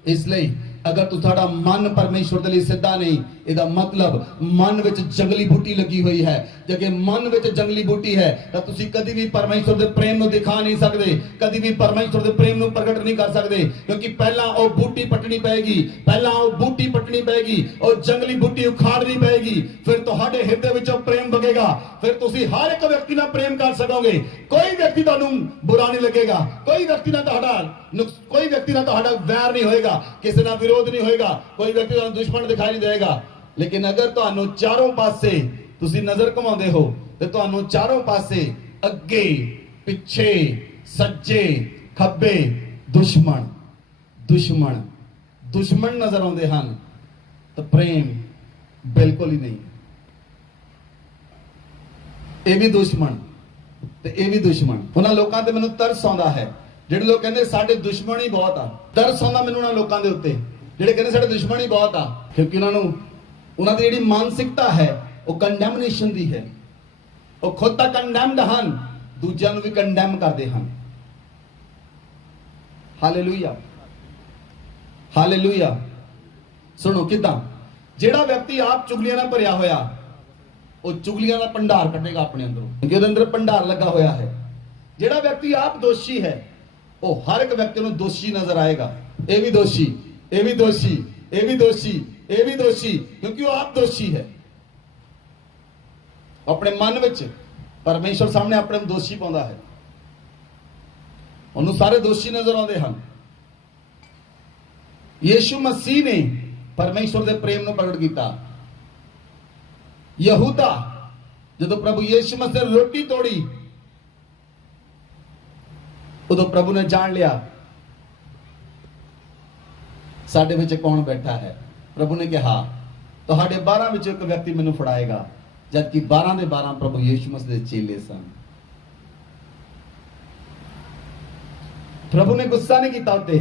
ਇਸ ਲਈ ਅਗਰ ਤੁਹਾਡਾ ਮਨ ਪਰਮੇਸ਼ਵਰ ਦੇ ਲਈ ਸਿੱਧਾ ਨਹੀਂ, ਇਹਦਾ ਮਤਲਬ ਮਨ ਵਿੱਚ ਜੰਗਲੀ ਬੂਟੀ ਲੱਗੀ ਹੋਈ ਹੈ। ਜੇ ਮਨ ਵਿੱਚ ਜੰਗਲੀ ਬੂਟੀ ਹੈ ਤਾਂ ਤੁਸੀਂ ਕਦੀ ਵੀ ਪਰਮੇਸ਼ਵਰ ਦੇ ਪ੍ਰੇਮ ਨੂੰ ਦਿਖਾ ਨਹੀਂ ਸਕਦੇ, ਕਦੀ ਵੀ ਪਰਮੇਸ਼ਵਰ ਦੇ ਪ੍ਰੇਮ ਨੂੰ ਪ੍ਰਗਟ ਨਹੀਂ ਕਰ ਸਕਦੇ, ਕਿਉਂਕਿ ਪਹਿਲਾਂ ਉਹ ਬੂਟੀ ਪੱਟਣੀ ਪਏਗੀ, ਪਹਿਲਾਂ ਉਹ ਬੂਟੀ ਪੱਟਣੀ ਪਏਗੀ, ਉਹ ਜੰਗਲੀ ਬੂਟੀ ਉਖਾੜਨੀ ਪਏਗੀ, ਫਿਰ ਤੁਹਾਡੇ ਹਿਰਦੇ ਵਿੱਚੋਂ ਪ੍ਰੇਮ ਵਗੇਗਾ, ਫਿਰ ਤੁਸੀਂ ਹਰ ਇੱਕ ਵਿਅਕਤੀ ਨਾਲ ਪ੍ਰੇਮ ਕਰ ਸਕੋਗੇ। ਕੋਈ ਵਿਅਕਤੀ ਤੁਹਾਨੂੰ ਬੁਰਾ ਨਹੀਂ ਲੱਗੇਗਾ, ਕੋਈ ਵਿਅਕਤੀ ਨਾਲ ਤੁਹਾਡਾ ਵੈਰ ਨਹੀਂ ਹੋਏਗਾ, ਕਿਸੇ ਨਾਲ ਵਿਰੋਧ ਨਹੀਂ ਹੋਏਗਾ, ਕੋਈ ਵਿਅਕਤੀ ਤੁਹਾਨੂੰ ਦੁਸ਼ਮਣ ਦਿਖਾਈ ਨਹੀਂ ਦੇਗਾ। ਲੇਕਿਨ ਅਗਰ ਤੁਹਾਨੂੰ ਚਾਰੋਂ ਪਾਸੇ ਤੁਸੀਂ ਨਜ਼ਰ ਘੁਮਾਉਂਦੇ ਹੋ ਤੇ ਤੁਹਾਨੂੰ ਚਾਰੋਂ ਪਾਸੇ ਅੱਗੇ ਪਿੱਛੇ ਸੱਜੇ ਖੱਬੇ ਦੁਸ਼ਮਣ ਨਜ਼ਰ ਆਉਂਦੇ ਹਨ ਤਾਂ ਪ੍ਰੇਮ ਬਿਲਕੁਲ ਹੀ ਨਹੀਂ। ਇਹ ਵੀ ਦੁਸ਼ਮਣ ਤੇ ਇਹ ਵੀ ਦੁਸ਼ਮਣ। ਉਹਨਾਂ ਲੋਕਾਂ ਤੇ ਮੈਨੂੰ ਤਰਸ ਆਉਂਦਾ ਹੈ ਜਿਹੜੇ ਲੋਕ ਕਹਿੰਦੇ ਸਾਡੇ ਦੁਸ਼ਮਣ ਹੀ ਬਹੁਤ ਆ। ਤਰਸ ਆਉਂਦਾ ਮੈਨੂੰ ਉਹਨਾਂ ਲੋਕਾਂ ਦੇ ਉੱਤੇ ਜਿਹੜੇ ਕਹਿੰਦੇ ਸਾਡੇ ਦੁਸ਼ਮਣ ਹੀ ਬਹੁਤ ਆ, ਕਿਉਂਕਿ ਉਹਨਾਂ ਦੀ ਜਿਹੜੀ ਮਾਨਸਿਕਤਾ ਹੈ ਉਹ ਕੰਡੈਮਨੇਸ਼ਨ ਦੀ ਹੈ। ਉਹ ਖੁਦ ਤਾਂ ਕੰਡੈਮਡ ਹਨ, ਦੂਜਿਆਂ ਨੂੰ ਵੀ ਕੰਡੈਮ ਕਰਦੇ ਹਨ। Hallelujah, hallelujah. ਸੁਣੋ ਕਿਦਾਂ ਜਿਹੜਾ ਵਿਅਕਤੀ ਆਪ ਚੁਗਲੀਆਂ ਨਾਲ ਭਰਿਆ ਹੋਇਆ, ਉਹ ਚੁਗਲੀਆਂ ਦਾ ਭੰਡਾਰ ਕੱਢੇਗਾ ਆਪਣੇ ਅੰਦਰੋਂ, ਕਿਉਂਕਿ ਉਹਦੇ ਅੰਦਰ ਭੰਡਾਰ ਲੱਗਾ ਹੋਇਆ ਹੈ। ਜਿਹੜਾ ਵਿਅਕਤੀ ਆਪ ਦੋਸ਼ੀ ਹੈ, ਉਹ ਹਰ ਇੱਕ ਵਿਅਕਤੀ ਨੂੰ ਦੋਸ਼ੀ ਨਜ਼ਰ ਆਏਗਾ। ਇਹ ਵੀ ਦੋਸ਼ੀ, ਇਹ ਵੀ ਦੋਸ਼ੀ, ਇਹ ਵੀ ਦੋਸ਼ੀ, ਇਹ ਵੀ ਦੋਸ਼ੀ, ਕਿਉਂਕਿ ਉਹ ਆਪ ਦੋਸ਼ੀ ਹੈ। ਆਪਣੇ ਮਨ ਵਿੱਚ ਪਰਮੇਸ਼ਵਰ ਸਾਹਮਣੇ ਆਪਣੇ ਨੂੰ ਦੋਸ਼ੀ ਪਾਉਂਦਾ ਹੈ, ਉਹਨੂੰ ਸਾਰੇ ਦੋਸ਼ੀ ਨਜ਼ਰ ਆਉਂਦੇ ਹਨ। ਯੀਸ਼ੂ ਮਸੀਹ ਨੇ ਪਰਮੇਸ਼ਵਰ ਦੇ ਪ੍ਰੇਮ ਨੂੰ ਪ੍ਰਗਟ ਕੀਤਾ। ਯਹੂਦਾ ਜਦੋਂ ਪ੍ਰਭੂ ਯੀਸ਼ੂ ਮਸੀਹ ਨੇ ਰੋਟੀ ਤੋੜੀ ਉਦੋਂ ਪ੍ਰਭੂ ਨੇ ਜਾਣ ਲਿਆ ਸਾਡੇ ਵਿੱਚ ਕੌਣ ਬੈਠਾ ਹੈ। ਪ੍ਰਭੂ ਨੇ ਕਿਹਾ ਤੁਹਾਡੇ 12 ਵਿੱਚੋਂ ਇੱਕ ਵਿਅਕਤੀ ਮੈਨੂੰ ਫੜਾਏਗਾ, ਜਦਕਿ 12 ਦੇ 12 ਪ੍ਰਭੂ ਯੀਸ਼ੂ ਮਸੀਹ ਦੇ ਚੇਲੇ ਸਨ। ਪ੍ਰਭੂ ਨੇ ਗੁੱਸਾ ਨਹੀਂ ਕੀਤਾ ਉੱਤੇ।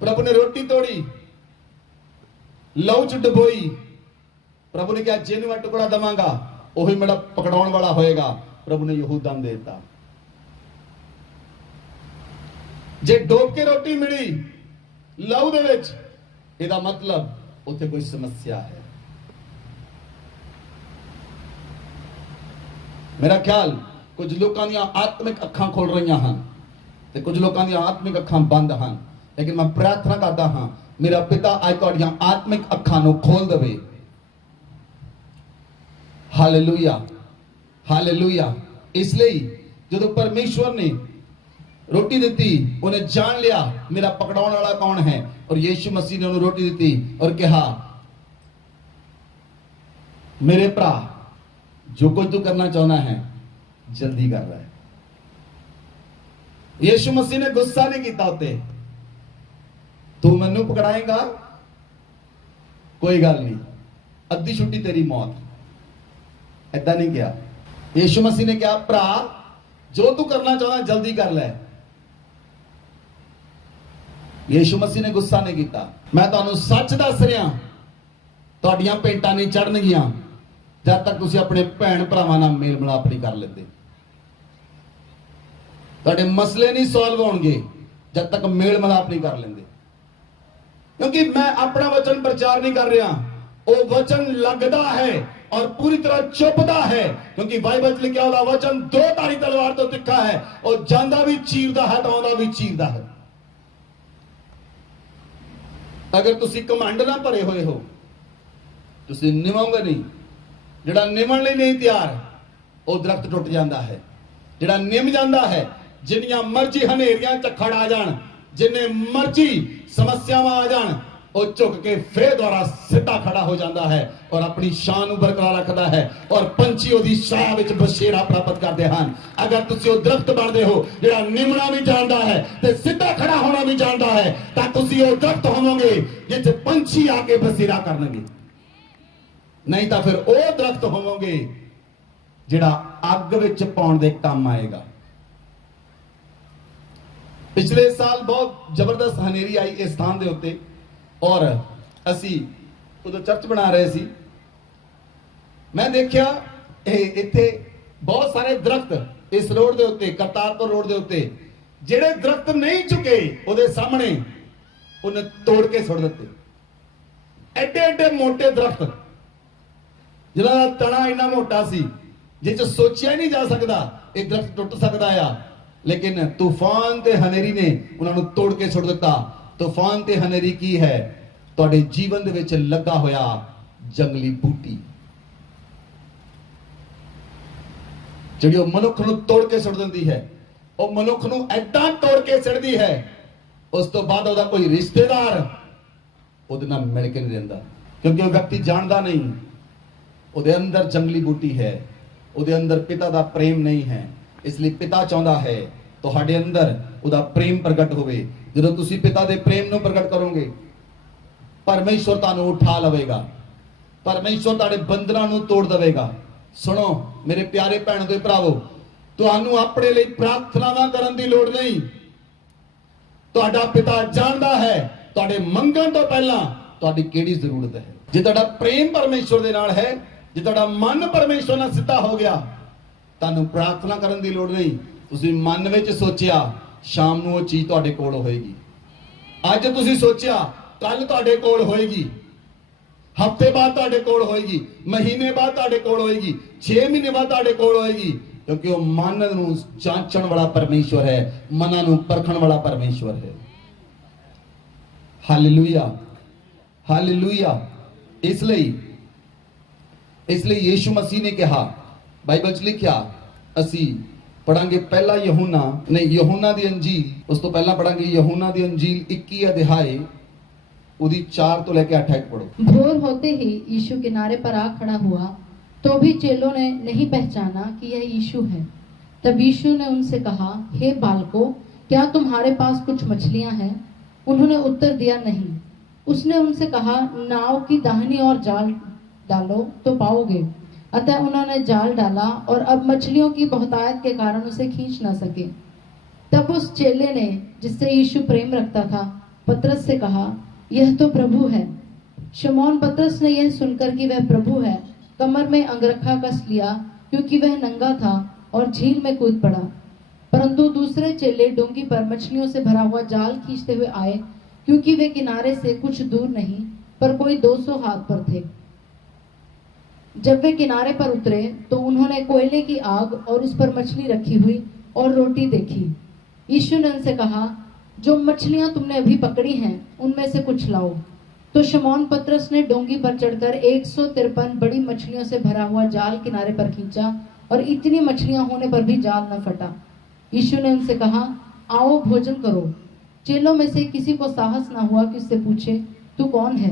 ਪ੍ਰਭੂ ਨੇ ਰੋਟੀ ਤੋੜੀ, ਲਹੂ ਚ ਡੁਬੋਈ। ਪ੍ਰਭੂ ਨੇ ਕਿਹਾ ਜਿਹਨੂੰ ਮੈਂ ਟੁਕੜਾ ਦਵਾਂਗਾ ਉਹੀ ਮੇਰਾ ਪਕੜਾਉਣ ਵਾਲਾ ਹੋਏਗਾ। ਪ੍ਰਭੂ ਨੇ ਯਹੂਦਾ ਨੂੰ ਦੇ ਦਿੱਤਾ। ਜੇ ਡੋਬ ਕੇ ਰੋਟੀ ਮਿਲੀ ਲਹੂ ਦੇ ਵਿੱਚ, ਇਹਦਾ ਮਤਲਬ ਉੱਥੇ ਕੋਈ ਸਮੱਸਿਆ ਹੈ। ਮੇਰਾ ਖਿਆਲ ਕੁਝ ਲੋਕਾਂ ਦੀਆਂ ਆਤਮਿਕ ਅੱਖਾਂ ਖੁੱਲ ਰਹੀਆਂ ਹਨ ਤੇ ਕੁਝ ਲੋਕਾਂ ਦੀਆਂ ਆਤਮਿਕ ਅੱਖਾਂ ਬੰਦ ਹਨ, ਲੇਕਿਨ ਮੈਂ ਪ੍ਰਾਰਥਨਾ ਕਰਦਾ ਹਾਂ ਮੇਰਾ ਪਿਤਾ ਅੱਜ ਤੁਹਾਡੀਆਂ ਆਤਮਿਕ ਅੱਖਾਂ ਨੂੰ ਖੋਲ ਦੇਵੇ। Hallelujah, hallelujah. ਇਸ ਲਈ ਜਦੋਂ ਪਰਮੇਸ਼ਵਰ ਨੇ ਰੋਟੀ ਦਿੱਤੀ, ਉਹਨੇ ਜਾਣ ਲਿਆ ਮੇਰਾ ਪਕੜਾਉਣ ਵਾਲਾ ਕੌਣ ਹੈ, ਔਰ ਯੀਸ਼ੂ ਮਸੀਹ ਨੇ ਉਹਨੂੰ ਰੋਟੀ ਦਿੱਤੀ ਔਰ ਕਿਹਾ ਮੇਰੇ ਭਰਾ ਜੋ ਕੁਝ ਤੂੰ ਕਰਨਾ ਚਾਹੁੰਦਾ ਹੈ ਜਲਦੀ ਕਰ ਲੈ। ਯੀਸ਼ੂ ਮਸੀਹ ਨੇ ਗੁੱਸਾ ਨਹੀਂ ਕੀਤਾ ਉੱਤੇ, ਤੂੰ ਮੈਨੂੰ ਪਕੜਾਏਗਾ ਕੋਈ ਗੱਲ ਨਹੀਂ, ਅੱਧੀ ਛੁੱਟੀ ਤੇਰੀ ਮੌਤ। ਏਦਾਂ ਨਹੀਂ ਕਿਹਾ। ਯੀਸ਼ੂ ਮਸੀਹ ਨੇ ਕਿਹਾ ਭਰਾ ਜੋ ਤੂੰ ਕਰਨਾ ਚਾਹੁੰਦਾ ਜਲਦੀ ਕਰ ਲੈ। ਯੀਸ਼ੂ ਮਸੀਹ ਨੇ ਗੁੱਸਾ ਨਹੀਂ ਕੀਤਾ। ਮੈਂ ਤੁਹਾਨੂੰ ਸੱਚ ਦੱਸ ਰਿਹਾ, ਤੁਹਾਡੀਆਂ ਭੇਟਾਂ ਨਹੀਂ ਚੜਨਗੀਆਂ ਜਦ ਤੱਕ ਤੁਸੀਂ ਆਪਣੇ ਭੈਣ ਭਰਾਵਾਂ ਨਾਲ ਮੇਲ ਮਿਲਾਪ ਨਹੀਂ ਕਰ ਲੈਂਦੇ। ਤੁਹਾਡੇ ਮਸਲੇ ਨਹੀਂ ਸੋਲਵ ਹੋਣਗੇ ਜਦ ਤੱਕ ਮੇਲ ਮਿਲਾਪ ਨਹੀਂ ਕਰ ਲੈਂਦੇ। ਕਿਉਂਕਿ ਮੈਂ ਆਪਣਾ ਵਚਨ ਪ੍ਰਚਾਰ ਨਹੀਂ ਕਰ ਰਿਹਾ, ਉਹ ਵਚਨ ਲੱਗਦਾ ਹੈ ਔਰ ਪੂਰੀ ਤਰ੍ਹਾਂ ਚੁੱਪਦਾ ਹੈ, ਕਿਉਂਕਿ ਬਾਈਬਲ 'ਚ ਲਿਖਿਆ ਉਹਦਾ ਵਚਨ ਦੋ ਧਾਰੀ ਤਲਵਾਰ ਤੋਂ ਤਿੱਖਾ ਹੈ, ਉਹ ਜਾਂਦਾ ਵੀ ਚੀਰਦਾ ਹੈ ਤਾਂ ਆਉਂਦਾ ਵੀ ਚੀਰਦਾ ਹੈ। ਅਗਰ ਤੁਸੀਂ ਕਮੰਡ ਨਾ ਭਰੇ ਹੋਏ ਹੋ ਤੁਸੀਂ ਨਿਭਾਓਗੇ ਨਹੀਂ। ਜਿਹੜਾ ਨਿਭਣ ਲਈ ਨਹੀਂ ਤਿਆਰ ਉਹ ਦਰਖਤ ਟੁੱਟ ਜਾਂਦਾ ਹੈ। ਜਿਹੜਾ ਨਿਭ ਜਾਂਦਾ ਹੈ, ਜਿੰਨੀਆਂ ਮਰਜ਼ੀ ਹਨੇਰੀਆਂ ਝੱਖੜ ਆ ਜਾਣ, ਜਿੰਨੇ ਮਰਜ਼ੀ ਸਮੱਸਿਆਵਾਂ ਆ ਜਾਣ, ਉਹ ਝੁਕ ਕੇ ਫੇਰ ਦੁਆਰਾ ਸਿੱਧਾ ਖੜਾ ਹੋ ਜਾਂਦਾ ਹੈ ਔਰ ਆਪਣੀ ਸ਼ਾਨ ਨੂੰ ਬਰਕਰਾਰ ਰੱਖਦਾ ਹੈ ਔਰ ਪੰਛੀ ਉਹਦੀ ਛਾਇਆ ਵਿੱਚ ਬਸੇਰਾ ਪ੍ਰਾਪਤ ਕਰਦੇ ਹਨ। ਅਗਰ ਤੁਸੀਂ ਉਹ ਦਰਖਤ ਬਣਦੇ ਹੋ ਜਿਹੜਾ ਨਿਮਣਾ ਵੀ ਜਾਣਦਾ ਹੈ ਤੇ ਸਿੱਧਾ ਖੜਾ ਹੋਣਾ ਵੀ ਜਾਣਦਾ ਹੈ, ਤਾਂ ਤੁਸੀਂ ਉਹ ਦਰਖਤ ਹੋਵੋਗੇ ਜਿੱਥੇ ਪੰਛੀ ਆ ਕੇ ਬਸੇਰਾ ਕਰਨਗੇ। ਨਹੀਂ ਤਾਂ ਫਿਰ ਉਹ ਦਰਖਤ ਹੋਵੋਗੇ ਜਿਹੜਾ ਅੱਗ ਵਿੱਚ ਪਾਉਣ ਦੇ ਕੰਮ ਆਏਗਾ। ਪਿਛਲੇ ਸਾਲ ਬਹੁਤ ਜ਼ਬਰਦਸਤ ਹਨੇਰੀ ਆਈ ਇਸ ਸਥਾਨ ਦੇ ਉੱਤੇ ਔਰ ਅਸੀਂ ਉਦੋਂ ਚਰਚ ਬਣਾ ਰਹੇ ਸੀ। ਮੈਂ ਦੇਖਿਆ ਇੱਥੇ ਬਹੁਤ ਸਾਰੇ ਦਰਖਤ ਇਸ ਰੋਡ ਦੇ ਉੱਤੇ, ਕਰਤਾਰਪੁਰ ਰੋਡ ਦੇ ਉੱਤੇ, ਜਿਹੜੇ ਦਰਖਤ ਨਹੀਂ ਝੁਕੇ ਉਹਦੇ ਸਾਹਮਣੇ ਉਹਨੇ ਤੋੜ ਕੇ ਸੁੱਟ ਦਿੱਤੇ। ਐਡੇ ਐਡੇ ਮੋਟੇ ਦਰਖਤ ਜਿਹਨਾਂ ਦਾ ਤਣਾ ਇੰਨਾ ਮੋਟਾ ਸੀ ਜਿਹ 'ਚ ਸੋਚਿਆ ਨਹੀਂ ਜਾ ਸਕਦਾ ਇਹ ਦਰਖਤ ਟੁੱਟ ਸਕਦਾ ਆ, ਲੇਕਿਨ ਤੂਫਾਨ ਤੇ ਹਨੇਰੀ ਨੇ ਉਹਨਾਂ ਨੂੰ ਤੋੜ ਕੇ ਸੁੱਟ ਦਿੱਤਾ। ਤੂਫਾਨ ਤੇ ਹਨੇਰੀ ਕੀ ਹੈ? ਤੁਹਾਡੇ ਜੀਵਨ ਦੇ ਵਿੱਚ ਲੱਗਾ ਹੋਇਆ ਜੰਗਲੀ ਬੂਟੀ, ਜਿਹੜੀ ਉਹ ਮਨੁੱਖ ਨੂੰ ਤੋੜ ਕੇ ਸੁੱਟ ਦਿੰਦੀ ਹੈ। ਉਹ ਮਨੁੱਖ ਨੂੰ ਐਦਾਂ ਤੋੜ ਕੇ ਸੁੱਟਦੀ ਹੈ, ਉਸ ਤੋਂ ਬਾਅਦ ਉਹਦਾ ਕੋਈ ਰਿਸ਼ਤੇਦਾਰ ਉਹਦੇ ਨਾਲ ਮਿਲ ਕੇ ਨਹੀਂ ਰਹਿੰਦਾ, ਕਿਉਂਕਿ ਉਹ ਵਿਅਕਤੀ ਜਾਣਦਾ ਨਹੀਂ ਉਹਦੇ ਅੰਦਰ ਜੰਗਲੀ ਬੂਟੀ ਹੈ, ਉਹਦੇ ਅੰਦਰ ਪਿਤਾ ਦਾ ਪ੍ਰੇਮ ਨਹੀਂ ਹੈ। ਇਸ ਲਈ ਪਿਤਾ ਚਾਹੁੰਦਾ ਹੈ ਤੁਹਾਡੇ ਅੰਦਰ ਉਹਦਾ ਪ੍ਰੇਮ ਪ੍ਰਗਟ ਹੋਵੇ। ਜਦੋਂ ਤੁਸੀਂ ਪਿਤਾ ਦੇ ਪ੍ਰੇਮ ਨੂੰ ਪ੍ਰਗਟ ਕਰੋਗੇ, ਪਰਮੇਸ਼ਵਰ ਤੁਹਾਨੂੰ ਉਠਾ ਲਵੇਗਾ, ਪਰਮੇਸ਼ਵਰ ਤੁਹਾਡੇ ਬੰਧਨਾਂ ਨੂੰ ਤੋੜ ਦੇਵੇਗਾ। ਸੁਣੋ ਮੇਰੇ ਪਿਆਰੇ ਭੈਣੋ ਤੇ ਭਰਾਵੋ, ਤੁਹਾਨੂੰ ਆਪਣੇ ਲਈ ਪ੍ਰਾਰਥਨਾਵਾਂ ਕਰਨ ਦੀ ਲੋੜ ਨਹੀਂ। ਤੁਹਾਡਾ ਪਿਤਾ ਜਾਣਦਾ ਹੈ ਤੁਹਾਡੇ ਮੰਗਣ ਤੋਂ ਪਹਿਲਾਂ ਤੁਹਾਡੀ ਕਿਹੜੀ ਜ਼ਰੂਰਤ ਹੈ। ਜੇ ਤੁਹਾਡਾ ਪ੍ਰੇਮ ਪਰਮੇਸ਼ਵਰ ਦੇ ਨਾਲ ਹੈ, ਜੇ ਤੁਹਾਡਾ ਮਨ ਪਰਮੇਸ਼ਵਰ ਨਾਲ ਸਿੱਧਾ ਹੋ ਗਿਆ, ਤੁਹਾਨੂੰ ਪ੍ਰਾਰਥਨਾ ਕਰਨ ਦੀ ਲੋੜ ਨਹੀਂ। ਤੁਸੀਂ ਮਨ ਵਿੱਚ ਸੋਚਿਆ ਸ਼ਾਮ ਨੂੰ ਉਹ ਚੀਜ਼ ਤੁਹਾਡੇ ਕੋਲ ਹੋਏਗੀ। ਅੱਜ ਤੁਸੀਂ ਸੋਚਿਆ ਕੱਲ ਤੁਹਾਡੇ ਕੋਲ ਹੋਏਗੀ, ਹਫ਼ਤੇ ਬਾਅਦ ਤੁਹਾਡੇ ਕੋਲ ਹੋਏਗੀ, ਮਹੀਨੇ ਬਾਅਦ ਤੁਹਾਡੇ ਕੋਲ ਹੋਏਗੀ, 6 ਮਹੀਨੇ ਬਾਅਦ ਤੁਹਾਡੇ ਕੋਲ ਹੋਏਗੀ, ਕਿਉਂਕਿ ਉਹ ਮਨ ਨੂੰ ਜਾਂਚਣ ਵਾਲਾ ਪਰਮੇਸ਼ਵਰ ਹੈ, ਮਨਾਂ ਨੂੰ ਪਰਖਣ ਵਾਲਾ ਪਰਮੇਸ਼ਵਰ ਹੈ। Hallelujah, hallelujah. ਇਸ ਲਈ ਯੀਸ਼ੂ ਮਸੀਹ ਨੇ ਕਿਹਾ, ਬਾਈਬਲ 'ਚ ਲਿਖਿਆ, ਅਸੀਂ ਪੜਾਂਗੇ ਪਹਿਲਾ ਯਹੂਨਾ ਦੀ ਅੰਜੀਲ, ਉਸ ਤੋਂ ਪਹਿਲਾਂ ਪੜਾਂਗੇ ਯਹੂਨਾ ਦੀ ਅੰਜੀਲ 21 ਅਧਿਆਏ ਉਹਦੀ 4 ਤੋਂ ਲੈ ਕੇ 8 तक पढ़ो। भोर होते ही यीशु किनारे पर आ खड़ा हुआ, तो भी चेलों ने नहीं पहचाना कि यह यीशु है। तब यीशु ने उनसे कहा, हे बालकों, क्या तुम्हारे पास कुछ मछलियां हैं? उन्होंने उत्तर दिया, नहीं। उसने उनसे कहा, नाव की दाहिनी ओर जाल डालो तो पाओगे। अतः उन्होंने जाल डाला और अब मछलियों की बहुतायत के कारण उसे खींच न सके। तब उस चेले ने, जिससे यीशु प्रेम रखता था, पतरस से कहा, यह तो प्रभु है। शमौन पतरस ने यह सुनकर कि वह प्रभु है, कमर में अंगरखा कस लिया, क्योंकि वह नंगा था, और झील में कूद पड़ा। परंतु दूसरे चेले डोंगी पर मछलियों से भरा हुआ जाल खींचते हुए आए, क्योंकि वे किनारे से कुछ दूर नहीं पर कोई 200 हाथ पर थे। जब वे किनारे पर उतरे तो उन्होंने कोयले की आग और उस पर मछली रखी हुई और रोटी देखी। यीशु ने उनसे कहा, जो मछलियां तुमने अभी पकड़ी हैं उनमें से कुछ लाओ। तो शमौन पतरस ने डोंगी पर चढ़कर 153 बड़ी मछलियों से भरा हुआ जाल किनारे पर खींचा, और इतनी मछलियां होने पर भी जाल न फटा। यीशु ने उनसे कहा, आओ भोजन करो। चेलों में से किसी को साहस न हुआ कि उससे पूछे, तू कौन है?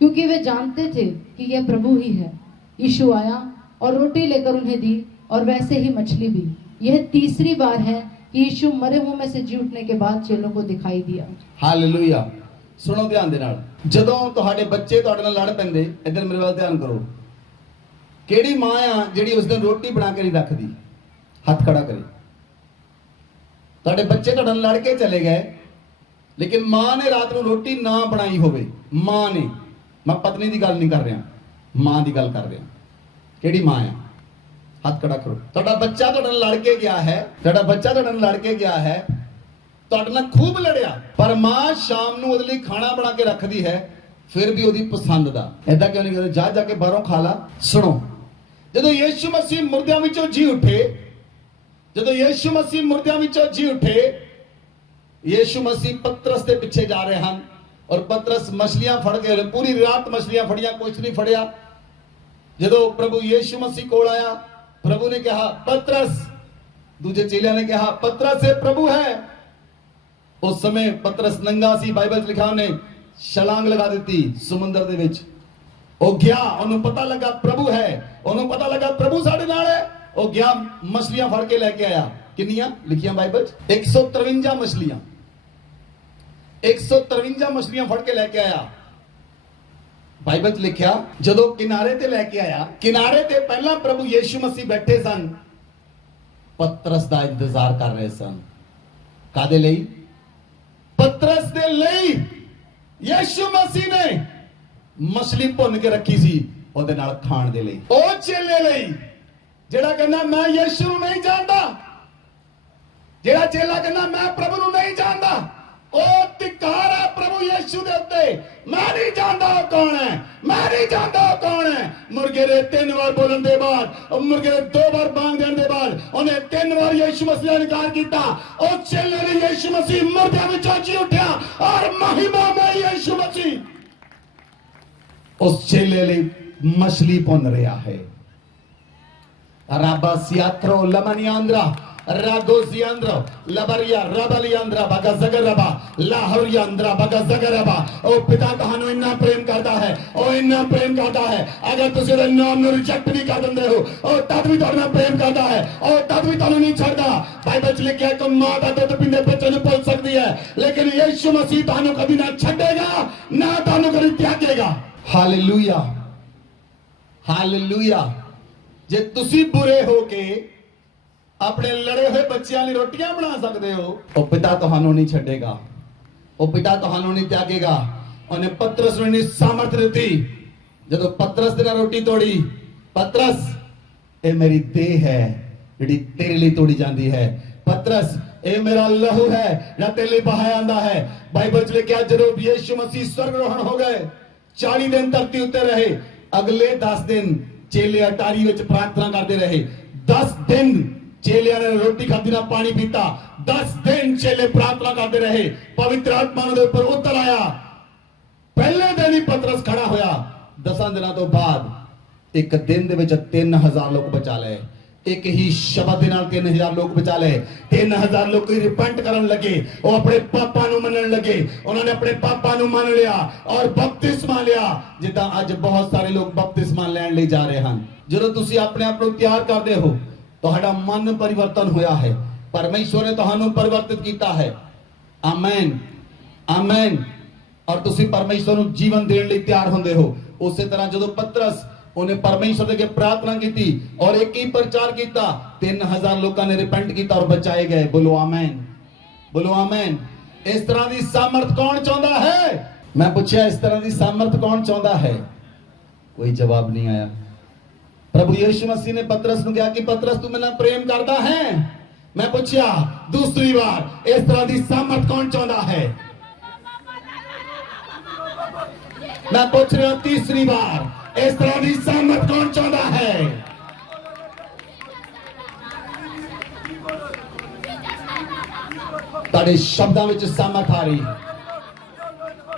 क्योंकि वे जानते थे कि यह प्रभु ही है। यीशु आया और रोटी लेकर उन्हें दी, और वैसे ही मछली भी। यह तीसरी बार है कि यीशु मरे हुओं में से जी उठने के बाद चेलों को दिखाई दिया। हालेलुया। सुनो ध्यान दे नाल, ਜਦੋਂ ਤੁਹਾਡੇ ਬੱਚੇ ਤੁਹਾਡੇ ਨਾਲ ਲੜ ਪੈਂਦੇ, ਇੱਧਰ ਮੇਰੇ ਵੱਲ ਧਿਆਨ ਕਰੋ। ਕਿਹੜੀ ਮਾਂ ਆ ਜਿਹੜੀ ਉਸ ਦਿਨ ਰੋਟੀ ਬਣਾ ਕੇ ਨਹੀਂ ਰੱਖਦੀ? ਹੱਥ ਖੜਾ ਕਰੇ। ਤੁਹਾਡੇ ਬੱਚੇ ਤੁਹਾਡੇ ਨਾਲ ਲੜ ਕੇ ਚਲੇ ਗਏ, ਲੇਕਿਨ ਮਾਂ ਨੇ ਰਾਤ ਨੂੰ ਰੋਟੀ ਨਾ ਬਣਾਈ ਹੋਵੇ। ਮਾਂ ਨੇ, ਮੈਂ ਪਤਨੀ ਦੀ ਗੱਲ ਨਹੀਂ ਕਰ ਰਿਹਾ, ਮਾਂ ਦੀ ਗੱਲ ਕਰ ਰਿਹਾ। ਕਿਹੜੀ ਮਾਂ ਆ? ਹੱਥ ਖੜਾ ਕਰੋ। ਤੁਹਾਡਾ ਬੱਚਾ ਤੁਹਾਡੇ ਨਾਲ ਲੜ ਕੇ ਗਿਆ ਹੈ, ਤੁਹਾਡਾ ਬੱਚਾ ਤੁਹਾਡੇ ਨਾਲ ਲੜ ਕੇ ਗਿਆ ਹੈ, ਤੁਹਾਡੇ ਨਾਲ ਖੂਬ ਲੜਿਆ, ਪਰ ਮਾਂ ਸ਼ਾਮ ਨੂੰ ਉਹਦੇ ਲਈ ਖਾਣਾ ਬਣਾ ਕੇ ਰੱਖਦੀ ਹੈ, ਫਿਰ ਵੀ ਉਹਦੀ ਪਸੰਦ ਦਾ। ਐਦਾਂ ਕਿਉਂ ਨਹੀਂ ਕਰਦੇ? ਜਾ ਜਾ ਕੇ ਬਾਹਰੋਂ ਖਾ ਲਾ। ਸੁਣੋ, ਜਦੋਂ ਯੀਸ਼ੂ ਮਸੀਹ ਮੁਰਦਿਆਂ ਵਿੱਚੋਂ ਜੀ ਉੱਠੇ, ਜਦੋਂ ਯੀਸ਼ੂ ਮਸੀਹ ਮੁਰਦਿਆਂ ਵਿੱਚੋਂ ਜੀ ਉੱਠੇ, ਯੀਸ਼ੂ ਮਸੀਹ ਪਤਰਸ ਦੇ ਪਿੱਛੇ ਜਾ ਰਹੇ ਹਨ, ਔਰ ਪਤਰਸ ਮਛਲੀਆਂ ਫੜ ਕੇ, ਪੂਰੀ ਰਾਤ ਮਛਲੀਆਂ ਫੜੀਆਂ, ਕੁਝ ਨਹੀਂ ਫੜਿਆ। ਜਦੋਂ ਪ੍ਰਭੂ ਯੀਸ਼ੂ ਮਸੀਹ ਕੋਲ ਆਇਆ, ਪ੍ਰਭੂ ਨੇ ਕਿਹਾ, ਪਤਰਸ। ਦੂਜੇ ਚੇਲਿਆਂ ਨੇ ਕਿਹਾ, ਪਤਰਸ ਇਹ ਪ੍ਰਭੂ ਹੈ। ਉਸ ਸਮੇਂ ਪਤਰਸ ਨੰਗਾ ਸੀ, ਬਾਈਬਲ 'ਚ ਲਿਖਿਆ, ਉਹਨੇ ਛਲਾਂਗ ਲਗਾ ਦਿੱਤੀ ਸਮੁੰਦਰ ਦੇ ਵਿੱਚ। ਉਹ ਗਿਆ, ਉਹਨੂੰ ਪਤਾ ਲੱਗਾ ਪ੍ਰਭੂ ਹੈ, ਉਹਨੂੰ ਪਤਾ ਲੱਗਾ ਪ੍ਰਭੂ ਸਾਡੇ ਨਾਲ ਹੈ। ਉਹ ਗਿਆ, ਮਛਲੀਆਂ ਫੜ ਕੇ ਲੈ ਕੇ ਆਇਆ। ਕਿੰਨੀਆਂ ਲਿਖੀਆਂ ਬਾਈਬਲ 'ਚ? 153 ਮਛਲੀਆਂ। 153 ਮਛਲੀਆਂ ਫੜ ਕੇ ਲੈ ਕੇ ਆਇਆ। ਬਾਈਬਲ 'ਚ ਲਿਖਿਆ, ਜਦੋਂ ਕਿਨਾਰੇ ਤੇ ਲੈ ਕੇ ਆਇਆ, ਕਿਨਾਰੇ ਤੇ ਪਹਿਲਾਂ ਪ੍ਰਭੂ ਯੀਸ਼ੂ ਮਸੀਹ ਬੈਠੇ ਸਨ, ਪਤਰਸ ਦਾ ਇੰਤਜ਼ਾਰ ਕਰ ਰਹੇ ਸਨ। ਕਾਦੇ ਲਈ? ਪਤਰਸ ਦੇ ਲਈ। ਯੀਸ਼ੂ ਮਸੀਹ ਨੇ ਮਛਲੀ ਭੁੰਨ ਕੇ ਰੱਖੀ ਸੀ ਉਹਦੇ ਨਾਲ ਖਾਣ ਦੇ ਲਈ। ਉਹ ਚੇਲੇ ਲਈ ਜਿਹੜਾ ਕਹਿੰਦਾ ਮੈਂ ਯੀਸ਼ੂ ਨੂੰ ਨਹੀਂ ਜਾਣਦਾ, ਜਿਹੜਾ ਚੇਲਾ ਕਹਿੰਦਾ ਮੈਂ ਪ੍ਰਭੂ ਨੂੰ ਨਹੀਂ ਜਾਣਦਾ, ਉਹ ਧਿਕਾਰ ਹੈ ਪ੍ਰਭੂ ਯੀਸ਼ੂ ਦੇ ਉੱਤੇ। ਮੈਂ ਨਹੀਂ ਜਾਣਦਾ ਉਹ ਕੌਣ ਹੈ, ਮੈਂ ਨਹੀਂ ਜਾਣਦਾ ਉਹ ਕੌਣ ਹੈ। ਮੁਰਗੇ ਦੇ 3 ਵਾਰ ਬੋਲਣ ਦੇ ਬਾਅਦ, ਮੁਰਗੇ ਦੇ 2 ਵਾਰ ਬਾਂਗ ਦੇਣ ਦੇ ਬਾਅਦ, ਉਹਨੇ 3 ਵਾਰ ਯੀਸ਼ੂ ਮਸੀਹ ਦਾ ਇਨਕਾਰ ਕੀਤਾ। ਉਹ ਚੇਲੇ ਨੇ ਯੀਸ਼ੂ ਮਸੀਹ ਮੁਰਦਿਆਂ ਵਿੱਚੋਂ ਜੀ ਉੱਠਿਆ, ਔਰ ਮਹਿਮਾ में ਯੀਸ਼ੂ ਮਸੀਹ ਉਸ ਚੇਲੇ ਲਈ ਮਛਲੀ ਭੁੰਨ ਰਿਹਾ ਹੈ। ਰਾਬਾ ਸਿਆਤਰੋ ਲਮਨੀਆਂਦਰਾ Ragoziandra, Labaria, Rabaliandra, Bagazagaraba, Lahoriandra, Bagazagaraba। ओ पिता ਤੁਹਾਨੂੰ ਇੰਨਾ ਪ੍ਰੇਮ ਕਰਦਾ ਹੈ, ਉਹ ਇੰਨਾ ਪ੍ਰੇਮ ਕਰਦਾ ਹੈ। ਅਗਰ ਤੁਸੀਂ ਉਹਦੇ ਨਾਮ ਨੂੰ ਰਿਜੈਕਟ ਵੀ ਕਰ ਦਿੰਦੇ ਹੋ, ਉਹ ਤਦ ਵੀ ਤੁਹਾਡੇ ਨਾਲ ਪ੍ਰੇਮ ਕਰਦਾ ਹੈ, ਉਹ ਤਦ ਵੀ ਤੁਹਾਨੂੰ ਨਹੀਂ ਛੱਡਦਾ। ਬਾਈਬਲ 'ਚ ਲਿਖਿਆ ਕਿ ਮਾਂ ਦਾ ਦੁੱਧ ਪੀਂਦੇ ਬੱਚੇ ਨੂੰ ਭੁੱਲ ਸਕਦੀ ਹੈ, ਲੇਕਿਨ ਯੀਸ਼ੂ ਮਸੀਹ ਤੁਹਾਨੂੰ ਕਦੀ ਨਾ ਛੱਡੇਗਾ, ਨਾ ਤੁਹਾਨੂੰ ਕਦੀ ਤਿਆਗੇਗਾ। Hallelujah, hallelujah. ਜੇ ਤੁਸੀਂ ਬੁਰੇ ਹੋ ਕੇ ਆਪਣੇ ਲੜੇ ਹੋਏ ਬੱਚਿਆਂ ਲਈ ਰੋਟੀਆਂ ਬਣਾ ਸਕਦੇ ਹੋ, ਉਹ ਪਿਤਾ ਤੁਹਾਨੂੰ ਨਹੀਂ ਛੱਡੇਗਾ, ਉਹ ਪਿਤਾ ਤੁਹਾਨੂੰ ਨਹੀਂ ਤਿਆਗੇਗਾ। ਉਹਨੇ ਪਤਰਸ ਨੂੰ ਇੰਨੀ ਸਾਮਰਥ ਦਿੱਤੀ, ਜਦੋਂ ਪਤਰਸ ਦੇ ਨਾਲ ਰੋਟੀ ਤੋੜੀ, ਪਤਰਸ ਇਹ ਮੇਰੀ ਦੇਹ ਹੈ ਜਿਹੜੀ ਤੇਰੇ ਲਈ ਤੋੜੀ ਜਾਂਦੀ ਹੈ, ਪਤਰਸ ਇਹ ਮੇਰਾ ਲਹੂ ਹੈ ਜਿਹੜਾ ਤੇਰੇ ਲਈ ਬਹਾਇਆ ਜਾਂਦਾ ਹੈ। ਬਾਈਬਲ 'ਚ ਲਿਖਿਆ ਜਦੋਂ ਯੀਸ਼ੂ ਮਸੀਹ ਸਵਰਗਾਰੋਹਣ ਹੋ ਗਏ, 40 ਦਿਨ ਧਰਤੀ ਉੱਤੇ ਰਹੇ, ਅਗਲੇ 10 ਦਿਨ ਚੇਲੇ ਅਟਾਰੀ ਵਿੱਚ ਪ੍ਰਾਰਥਨਾ ਕਰਦੇ ਰਹੇ। 10 ਦਿਨ चेलिया ने रोटी खाती ना पानी पीता, 10 दिन चेले प्रार्थना करते रहे, पवित्र आत्मा ने ऊपर उतर आया। पहले दिन ही पतरस खड़ा होया, 10 दिनों तो बाद एक दिन दे विच 3000 लोग बचा ले। एक ही शब्द दे नाल 3000 लोग बचा ले। 3000 लोग रिपेंट करन लगे, वो अपने पापा नू मनन लगे, उन्होंने अपने पापा नू मान लिया और बपतिस्मा लिया। जिदा अज बहुत सारे लोग बपतिस्मा लैण लई जा रहे हैं। ਜਦੋਂ ਤੁਸੀਂ ਆਪਣੇ ਆਪ ਨੂੰ ਤਿਆਰ ਕਰਦੇ ਹੋ, ਤੁਹਾਡਾ ਮਨ ਪਰਿਵਰਤਨ ਹੋਇਆ ਹੈ, परमेश्वर ने ਤੁਹਾਨੂੰ ਪਰਿਵਰਤਿਤ ਕੀਤਾ ਹੈ। Amen amen. ਔਰ ਤੁਸੀਂ ਪਰਮੇਸ਼ਵਰ ਨੂੰ ਜੀਵਨ ਦੇਣ ਲਈ ਤਿਆਰ ਹੁੰਦੇ ਹੋ। ਉਸੇ ਤਰ੍ਹਾਂ ਜਦੋਂ ਪਤਰਸ ਉਹਨੇ ਪਰਮੇਸ਼ਵਰ ਦੇ ਅੱਗੇ ਪ੍ਰਾਰਥਨਾ ਕੀਤੀ ਔਰ ਇੱਕ ਹੀ ਪ੍ਰਚਾਰ ਕੀਤਾ, 3000 ਲੋਕਾਂ ਨੇ ਰਿਪੈਂਟ ਕੀਤਾ ਔਰ ਬਚਾਏ ਗਏ। ਬੋਲੋ ਆਮੇਨ, ਬੋਲੋ ਆਮੇਨ। ਇਸ ਤਰ੍ਹਾਂ ਦੀ ਸਾਮਰਥ ਕੌਣ ਚਾਹੁੰਦਾ ਹੈ? ਮੈਂ ਪੁੱਛਿਆ ਇਸ ਤਰ੍ਹਾਂ ਦੀ ਸਾਮਰਥ ਕੌਣ ਚਾਹੁੰਦਾ ਹੈ? ਕੋਈ ਜਵਾਬ ਨਹੀਂ ਆਇਆ। प्रभु यीशु मसीह ने पतरस ਨੂੰ ਕਿਹਾ ਕਿ ਪਤਰਸ ਤੂੰ ਮੇਰੇ ਨਾਲ ਪ੍ਰੇਮ ਕਰਦਾ ਹੈ? मैं पूछा दूसरी बार इस तरह की सामर्थ कौन चाहता है? मैं पूछ रहा हूं तीसरी बार इस तरह की सामर्थ कौन चाहता है? ਤੁਹਾਡੇ ਸ਼ਬਦਾਂ ਵਿੱਚ ਸਾਮਰਥ ਆ ਰਹੀ ਹੈ।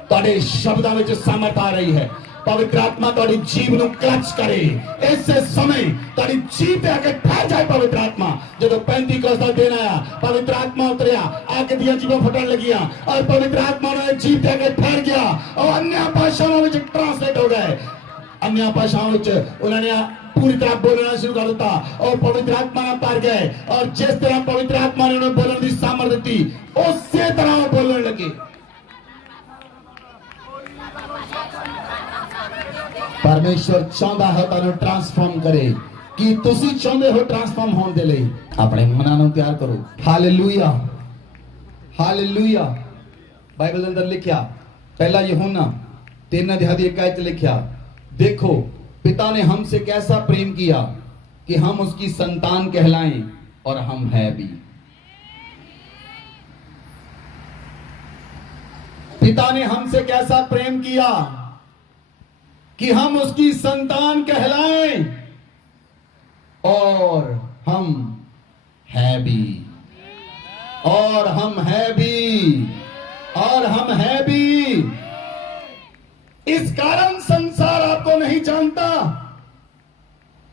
ਤੁਹਾਡੇ ਸ਼ਬਦਾਂ ਵਿੱਚ ਸਾਮਰਥ ਆ ਰਹੀ ਹੈ। पवित्र आत्मा ਤੁਹਾਡੀ ਜੀਭ ਨੂੰ ਕਲਚ ਕਰੇ। ਇਸੇ ਸਮੇਂ ਤੁਹਾਡੀ ਜੀਭ ਤੇ ਆ ਕੇ ਠਹਿਰ ਜਾਏ ਪवित्र आत्मा। ਜਦੋਂ 35 ਕੋਸ ਦਾ ਦਿਨ ਆਇਆ पवित्र आत्मा ਉਤਰਿਆ, ਅੱਗ ਦੀਆਂ ਜੀਭਾਂ ਫਟਣ ਲੱਗੀਆਂ ਔਰ पवित्र आत्मा ਨੇ ਜੀਭ ਤੇ ਆ ਕੇ ਠਹਿਰ ਗਿਆ। ਉਹ अन्य ਭਾਸ਼ਾਵਾਂ ਵਿੱਚ ਟ੍ਰਾਂਸਲੇਟ ਹੋ ਗਏ। अन्य ਭਾਸ਼ਾਵਾਂ ਵਿੱਚ ਉਹਨਾਂ ਨੇ पूरी तरह बोलना शुरू कर दिता और पवित्र आत्मा ने पार गए और जिस तरह पवित्र आत्मा ने उन्हें बोलने की सामर्थ्य दी उसी तरह वो बोलने लगे। परमेश्वर चाहता है तुहानू ट्रांसफॉर्म करे कि तुसी चाहते हो ट्रांसफॉर्म होने दे लई अपने मनां नूं तैयार करो। Hallelujah hallelujah. बाइबल के अंदर लिखा पहला यूहन्ना 3:1 लिखा, देखो पिता ने हमसे कैसा प्रेम किया कि हम उसकी संतान कहलाएं और हम है भी। पिता ने हमसे कैसा प्रेम किया कि हम उसकी संतान कहलाएं और हम है भी, और हम है भी, और हम है भी। इस कारण संसार आपको नहीं जानता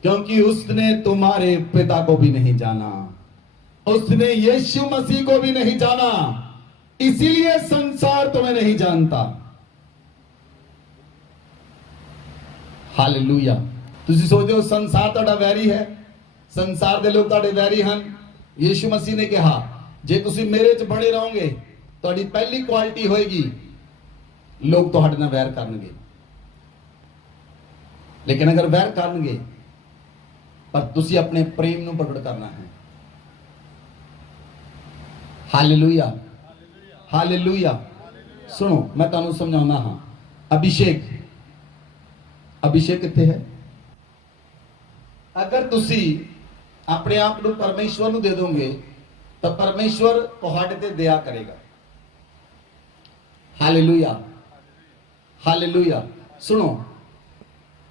क्योंकि उसने तुम्हारे पिता को भी नहीं जाना, उसने यीशु मसीह को भी नहीं जाना, इसीलिए संसार तुम्हें नहीं जानता। हालेलुया। तुसी सोचते हो संसार ਤੁਹਾਡਾ ਵੈਰੀ ਹੈ, ਸੰਸਾਰ ਦੇ ਲੋਕ ਤੁਹਾਡੇ ਵੈਰੀ ਹਨ। ਯੀਸ਼ੂ ਮਸੀਹ ਨੇ ਕਿਹਾ ਜੇ ਤੁਸੀਂ ਮੇਰੇ 'ਚ ਬਣੇ ਰਹੋਗੇ ਤੁਹਾਡੀ ਪਹਿਲੀ ਕੁਆਲਿਟੀ ਹੋਏਗੀ ਲੋਕ ਤੁਹਾਡੇ ਨਾਲ ਵੈਰ ਕਰਨਗੇ। ਲੇਕਿਨ ਅਗਰ ਵੈਰ ਕਰਨਗੇ ਪਰ ਤੁਸੀਂ ਆਪਣੇ ਪ੍ਰੇਮ ਨੂੰ ਪ੍ਰਗਟ ਕਰਨਾ ਹੈ। Hallelujah hallelujah. ਸੁਣੋ ਮੈਂ ਤੁਹਾਨੂੰ ਸਮਝਾਉਣਾ ਹਾਂ। ਅਭਿਸ਼ੇਕ ਅਭਿਸ਼ੇਕ ਕਿੱਥੇ ਹੈ? ਅਗਰ ਤੁਸੀਂ ਆਪਣੇ ਆਪ ਨੂੰ ਪਰਮੇਸ਼ਵਰ ਨੂੰ ਦੇ ਦੋਗੇ ਤਾਂ ਪਰਮੇਸ਼ਵਰ ਤੁਹਾਡੇ ਤੇ ਦਇਆ ਕਰੇਗਾ। Hallelujah hallelujah. सुनो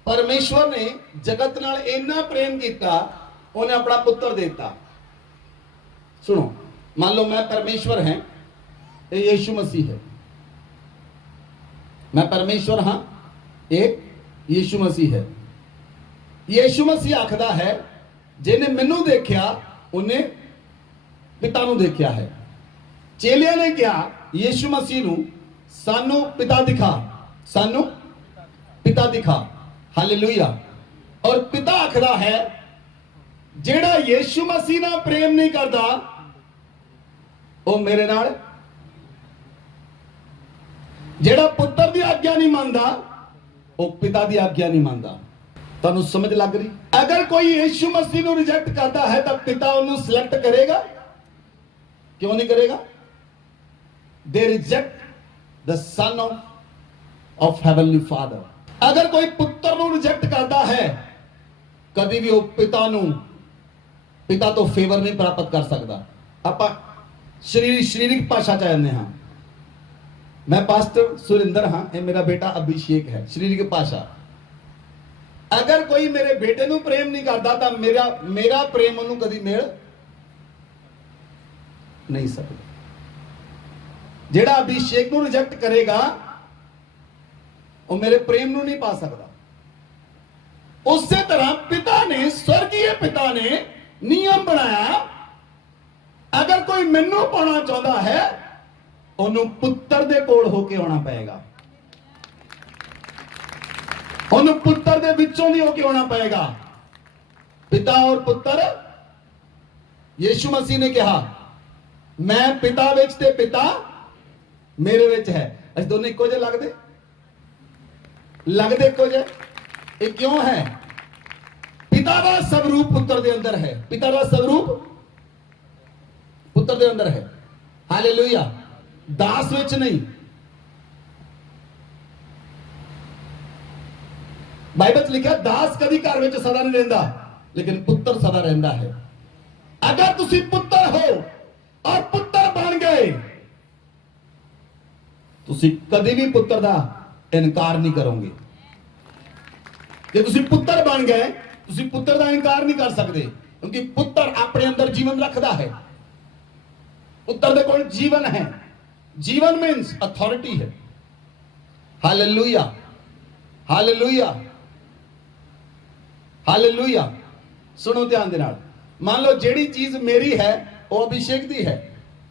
परमेश्वर ने जगत नाल इन्ना प्रेम किया उन्हें अपना पुत्र देता। सुनो मान लो मैं परमेश्वर है, ये यीशु मसीह है। मैं परमेश्वर हाँ, एक यीशु मसीह है। यीशु मसीह आखदा है जिन्हें मैनू देखा उन्हें पिता नू देखा है। चेलिया ने क्या यीशु मसीह नू सानू पिता दिखा, सानू पिता दिखा। हालेलुया। और पिता आखदा है जेड़ा यीशु मसीह नाल प्रेम नहीं करता वो मेरे नाल, जेड़ा पुत्र दी आज्ञा नहीं मानता वो पिता दी आज्ञा नहीं मानता। तुहानू समझ लग रही? अगर कोई यीशु मसीह नू रिजेक्ट करता है तो पिता उन्हें सिलेक्ट करेगा? क्यों नहीं करेगा? दे reject the son of heavenly father. अगर कोई पुत्र नू रिजेक्ट करता है कभी भी वो पिता तो फेवर नहीं प्राप्त कर सकता। आपां शरीरिक भाषा चाहते हाँ। मैं पास्टर सुरिंदर हाँ, ये मेरा बेटा अभिषेक है। शरीरिक भाषा अगर कोई मेरे बेटे नू प्रेम नहीं करता तो मेरा प्रेम उन्होंने कभी मिल नहीं सकता। जेड़ा अभिषेक नू रिजेक्ट करेगा वो मेरे प्रेम नू नहीं पा सकता। उसी तरह पिता ने, स्वर्गीय पिता ने नियम बनाया अगर कोई मैनू पाना चाहता है उन्होंने पुत्र दे कोल होके आना पएगा, उन्होंने पुत्र दे विचों दी होके आना पएगा। पिता और पुत्र, यीशु मसीह ने कहा मैं पिता विच ते पिता मेरे विच है। अस दोनों इक्को जे लगदे इक्को जे। ये क्यों है? पिता का स्वरूप पुत्र दे अंदर है, पिता का स्वरूप पुत्र दे अंदर है। हालेलुया। दास विच नहीं। बाइबल लिखा दास कभी घर विच सदा नहीं रहिंदा, लेकिन पुत्र सदा रहिंदा है। अगर तुसी पुत्र हो और पुत्र बन गए, तुसी कभी भी पुत्र का इनकार नहीं करोगे। जे तुसी पुत्र बन गए, तुसी पुत्र का इनकार नहीं कर सकते, क्योंकि पुत्र अपने अंदर जीवन रखता है। पुत्र दे कोल जीवन है। जीवन मीन्स अथॉरिटी है। Hallelujah, hallelujah, hallelujah. सुनो ध्यान दे नाल। मान लो जेड़ी चीज मेरी है वो अभिषेक दी है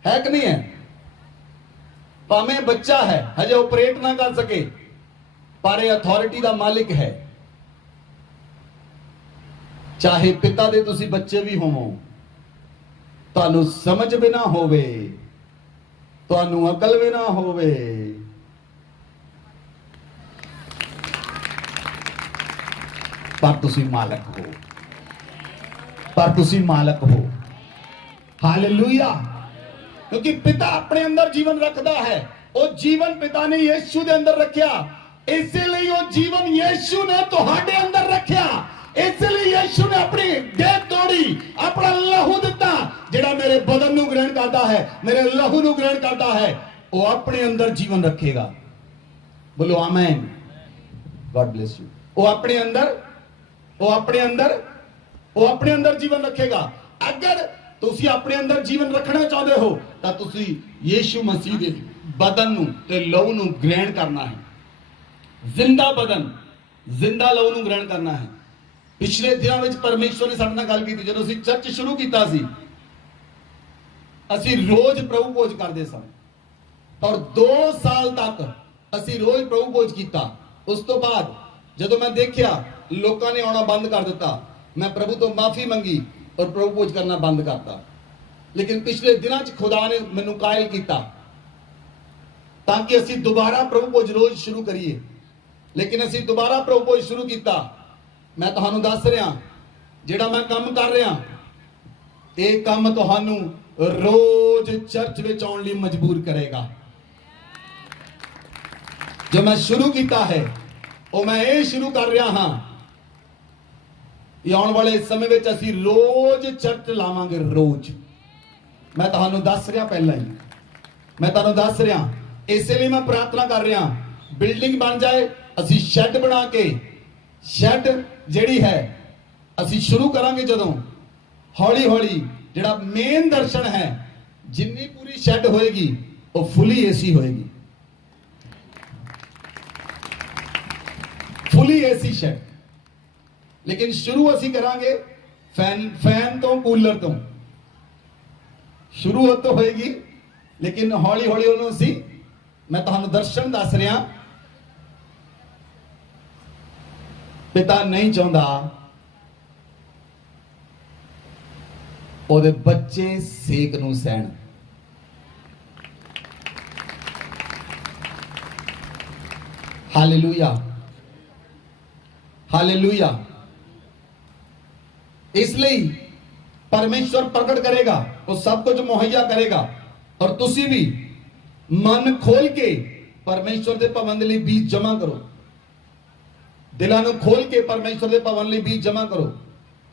कि नहीं है? भावें बच्चा है, हजे ऑपरेट ना कर सके, पर यह अथॉरिटी का मालिक है। चाहे पिता दे तुसी बच्चे भी होवो, तानू समझ भी ना होवे, तानू अकल भी ना होवे, पर तुसी मालक हो, पर तुसी मालक हो। हालेलुया। क्योंकि पिता अपने अंदर जीवन रखता है। वो जीवन पिता ने यीशु दे अंदर रखिया, इसलिए वो जीवन यीशु ने तुहाडे अंदर रखिया। इसलिए यीशु ने अपनी देह तोड़ी, अपना लहू दिता। जेड़ा मेरे बदन नू ग्रहण करता है, मेरे लहू नू ग्रहण करता है, वो अपने अंदर जीवन रखेगा। बोलो आमीन। God bless you. वो अपने अंदर जीवन रखेगा। अगर तुसी अपने अंदर जीवन रखना चाहते हो, तो तुसी यीशु मसीह दे बदन नू ते लहू नू ग्रहण करना है। जिंदा बदन, जिंदा लहू नू ग्रहण करना है। पिछले दिनों में परमेश्वर ने साडे नाल गल कीती। जदों असीं चर्च शुरू कीता सी, असीं रोज प्रभु भोज करदे सन, और 2 साल तक असीं रोज प्रभु भोज कीता। उस तो बाद जदों मैं देखिया लोकां ने आउणा बंद कर दिता, मैं प्रभु तो माफी मंगी और प्रभु भोज करना बंद करता। लेकिन पिछले दिनों च खुदा ने मैनू कायल किया ताकि असीं दोबारा प्रभु भोज रोज शुरू करिए। लेकिन असीं दोबारा प्रभु भोज शुरू किया। मैं तुहानू दस रहा, जिहड़ा मैं काम कर रहा, ये काम तुहानू रोज चर्च में आउण लई मजबूर करेगा। जो मैं शुरू किया है वो मैं ये शुरू कर रहा हाँ, आने वाले समय में असीं रोज चर्च लावांगे। रोज मैं तुहानू दस रहा, पहला ही मैं तुहानू दस रहा। इसलिए मैं प्रार्थना कर रहा, बिल्डिंग बन जाए, असीं शैड बना के, शैड जिहड़ी है असीं शुरू करांगे। जदों हौली हौली जिहड़ा मेन दर्शन है, जिन्नी पूरी शैड होएगी वो फुली एसी होएगी, फुली एसी शैड। लेकिन शुरू असीं करांगे फैन तो, कूलर तो शुरू तो होएगी। लेकिन हौली हौली उन्होंने असीं, मैं तुहानू दर्शन दस रहा, पिता नहीं चाहता ਉਹਦੇ बच्चे सेक नूं सहन। Hallelujah, hallelujah. इसलिए परमेश्वर प्रकट करेगा, वो सब कुछ मुहैया करेगा, और तुसी भी मन खोल के परमेश्वर के भवन के लिए बीज जमा करो। दिलां नूं खोल के परमेश्वर के भवन लिए बीज जमा करो,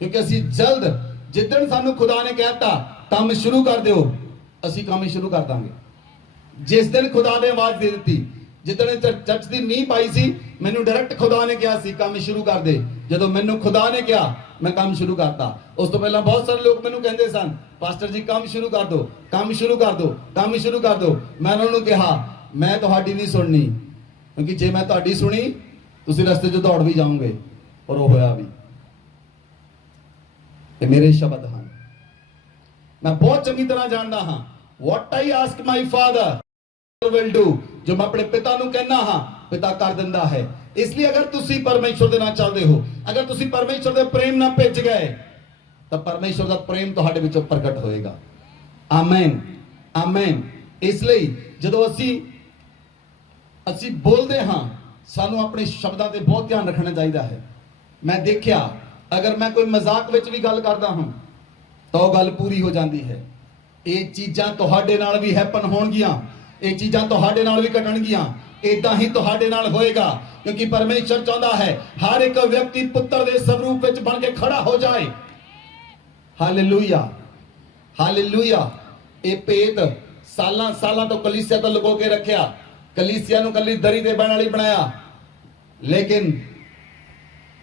क्योंकि असीं जल्द, जिदन सानू खुदा ने कहता काम शुरू कर दो, असीं काम शुरू कर देंगे। जिस दिन खुदा ने आवाज दे दी, जिदन चर्च की नींह पाई सी, मैनू डायरेक्ट खुदा ने कहा सी काम शुरू कर दे। जदों मैनू खुदा ने कहा, मैं काम शुरू करता। उस तो पहला बहुत सारे लोग मैनू कहते सन, पास्टर जी काम शुरू कर दो, काम शुरू कर दो, काम शुरू कर दो। मैं उन्होंने कहा, मैं तुहाडी नहीं सुननी, क्योंकि जे मैं तुहाडी सुनी, तुसीं रस्ते च दौड़ भी जाओगे। और वो होया भी। ये मेरे शब्द हैं, मैं बहुत चंगी तरह जानता हाँ। What I ask my father will do, जो मैं अपने पिता नूं कहना हाँ, पिता कर दिंदा है। इसलिए अगर तुसी परमेश्वर दे नाल चलदे हो, अगर तुसी परमेश्वर दे प्रेम नाल भिज गए, तो परमेश्वर दा प्रेम तुहाडे विचों प्रगट होएगा। आमीन। ਆਮੇਨ। ਇਸ ਲਈ ਜਦੋਂ ਅਸੀਂ ਬੋਲਦੇ ਹਾਂ ਸਾਨੂੰ ਆਪਣੇ ਸ਼ਬਦਾਂ ਤੇ ਬਹੁਤ ਧਿਆਨ ਰੱਖਣਾ ਚਾਹੀਦਾ ਹੈ। ਮੈਂ ਦੇਖਿਆ ਅਗਰ ਮੈਂ ਕੋਈ ਮਜ਼ਾਕ ਵਿੱਚ ਵੀ ਗੱਲ ਕਰਦਾ ਹਾਂ ਤਾਂ ਉਹ ਗੱਲ ਪੂਰੀ ਹੋ ਜਾਂਦੀ ਹੈ। ਇਹ ਚੀਜ਼ਾਂ ਤੁਹਾਡੇ ਨਾਲ ਵੀ ਹੈਪਨ ਹੋਣਗੀਆਂ, ਇਹ ਚੀਜ਼ਾਂ ਤੁਹਾਡੇ ਨਾਲ ਵੀ ਘਟਣਗੀਆਂ। ਇਦਾਂ ਹੀ ਤੁਹਾਡੇ ਨਾਲ ਹੋਏਗਾ ਕਿਉਂਕਿ ਪਰਮੇਸ਼ਰ ਚਾਹੁੰਦਾ ਹੈ ਹਰ ਇੱਕ ਵਿਅਕਤੀ ਪੁੱਤਰ ਦੇ ਸਰੂਪ ਵਿੱਚ ਬਣ ਕੇ ਖੜਾ ਹੋ ਜਾਏ। Hallelujah, hallelujah. ਇਹ ਭੇਦ ਸਾਲਾਂ ਤੋਂ ਕਲੀਸਿਆ ਤੋਂ ਲੁਕੋ ਕੇ ਰੱਖਿਆ, ਕਲੀਸਿਆ ਨੂੰ ਕੱਲੀ ਦਰੀ ਤੇ ਬਹਿਣ ਵਾਲੀ ਬਣਾਇਆ। ਲੇਕਿਨ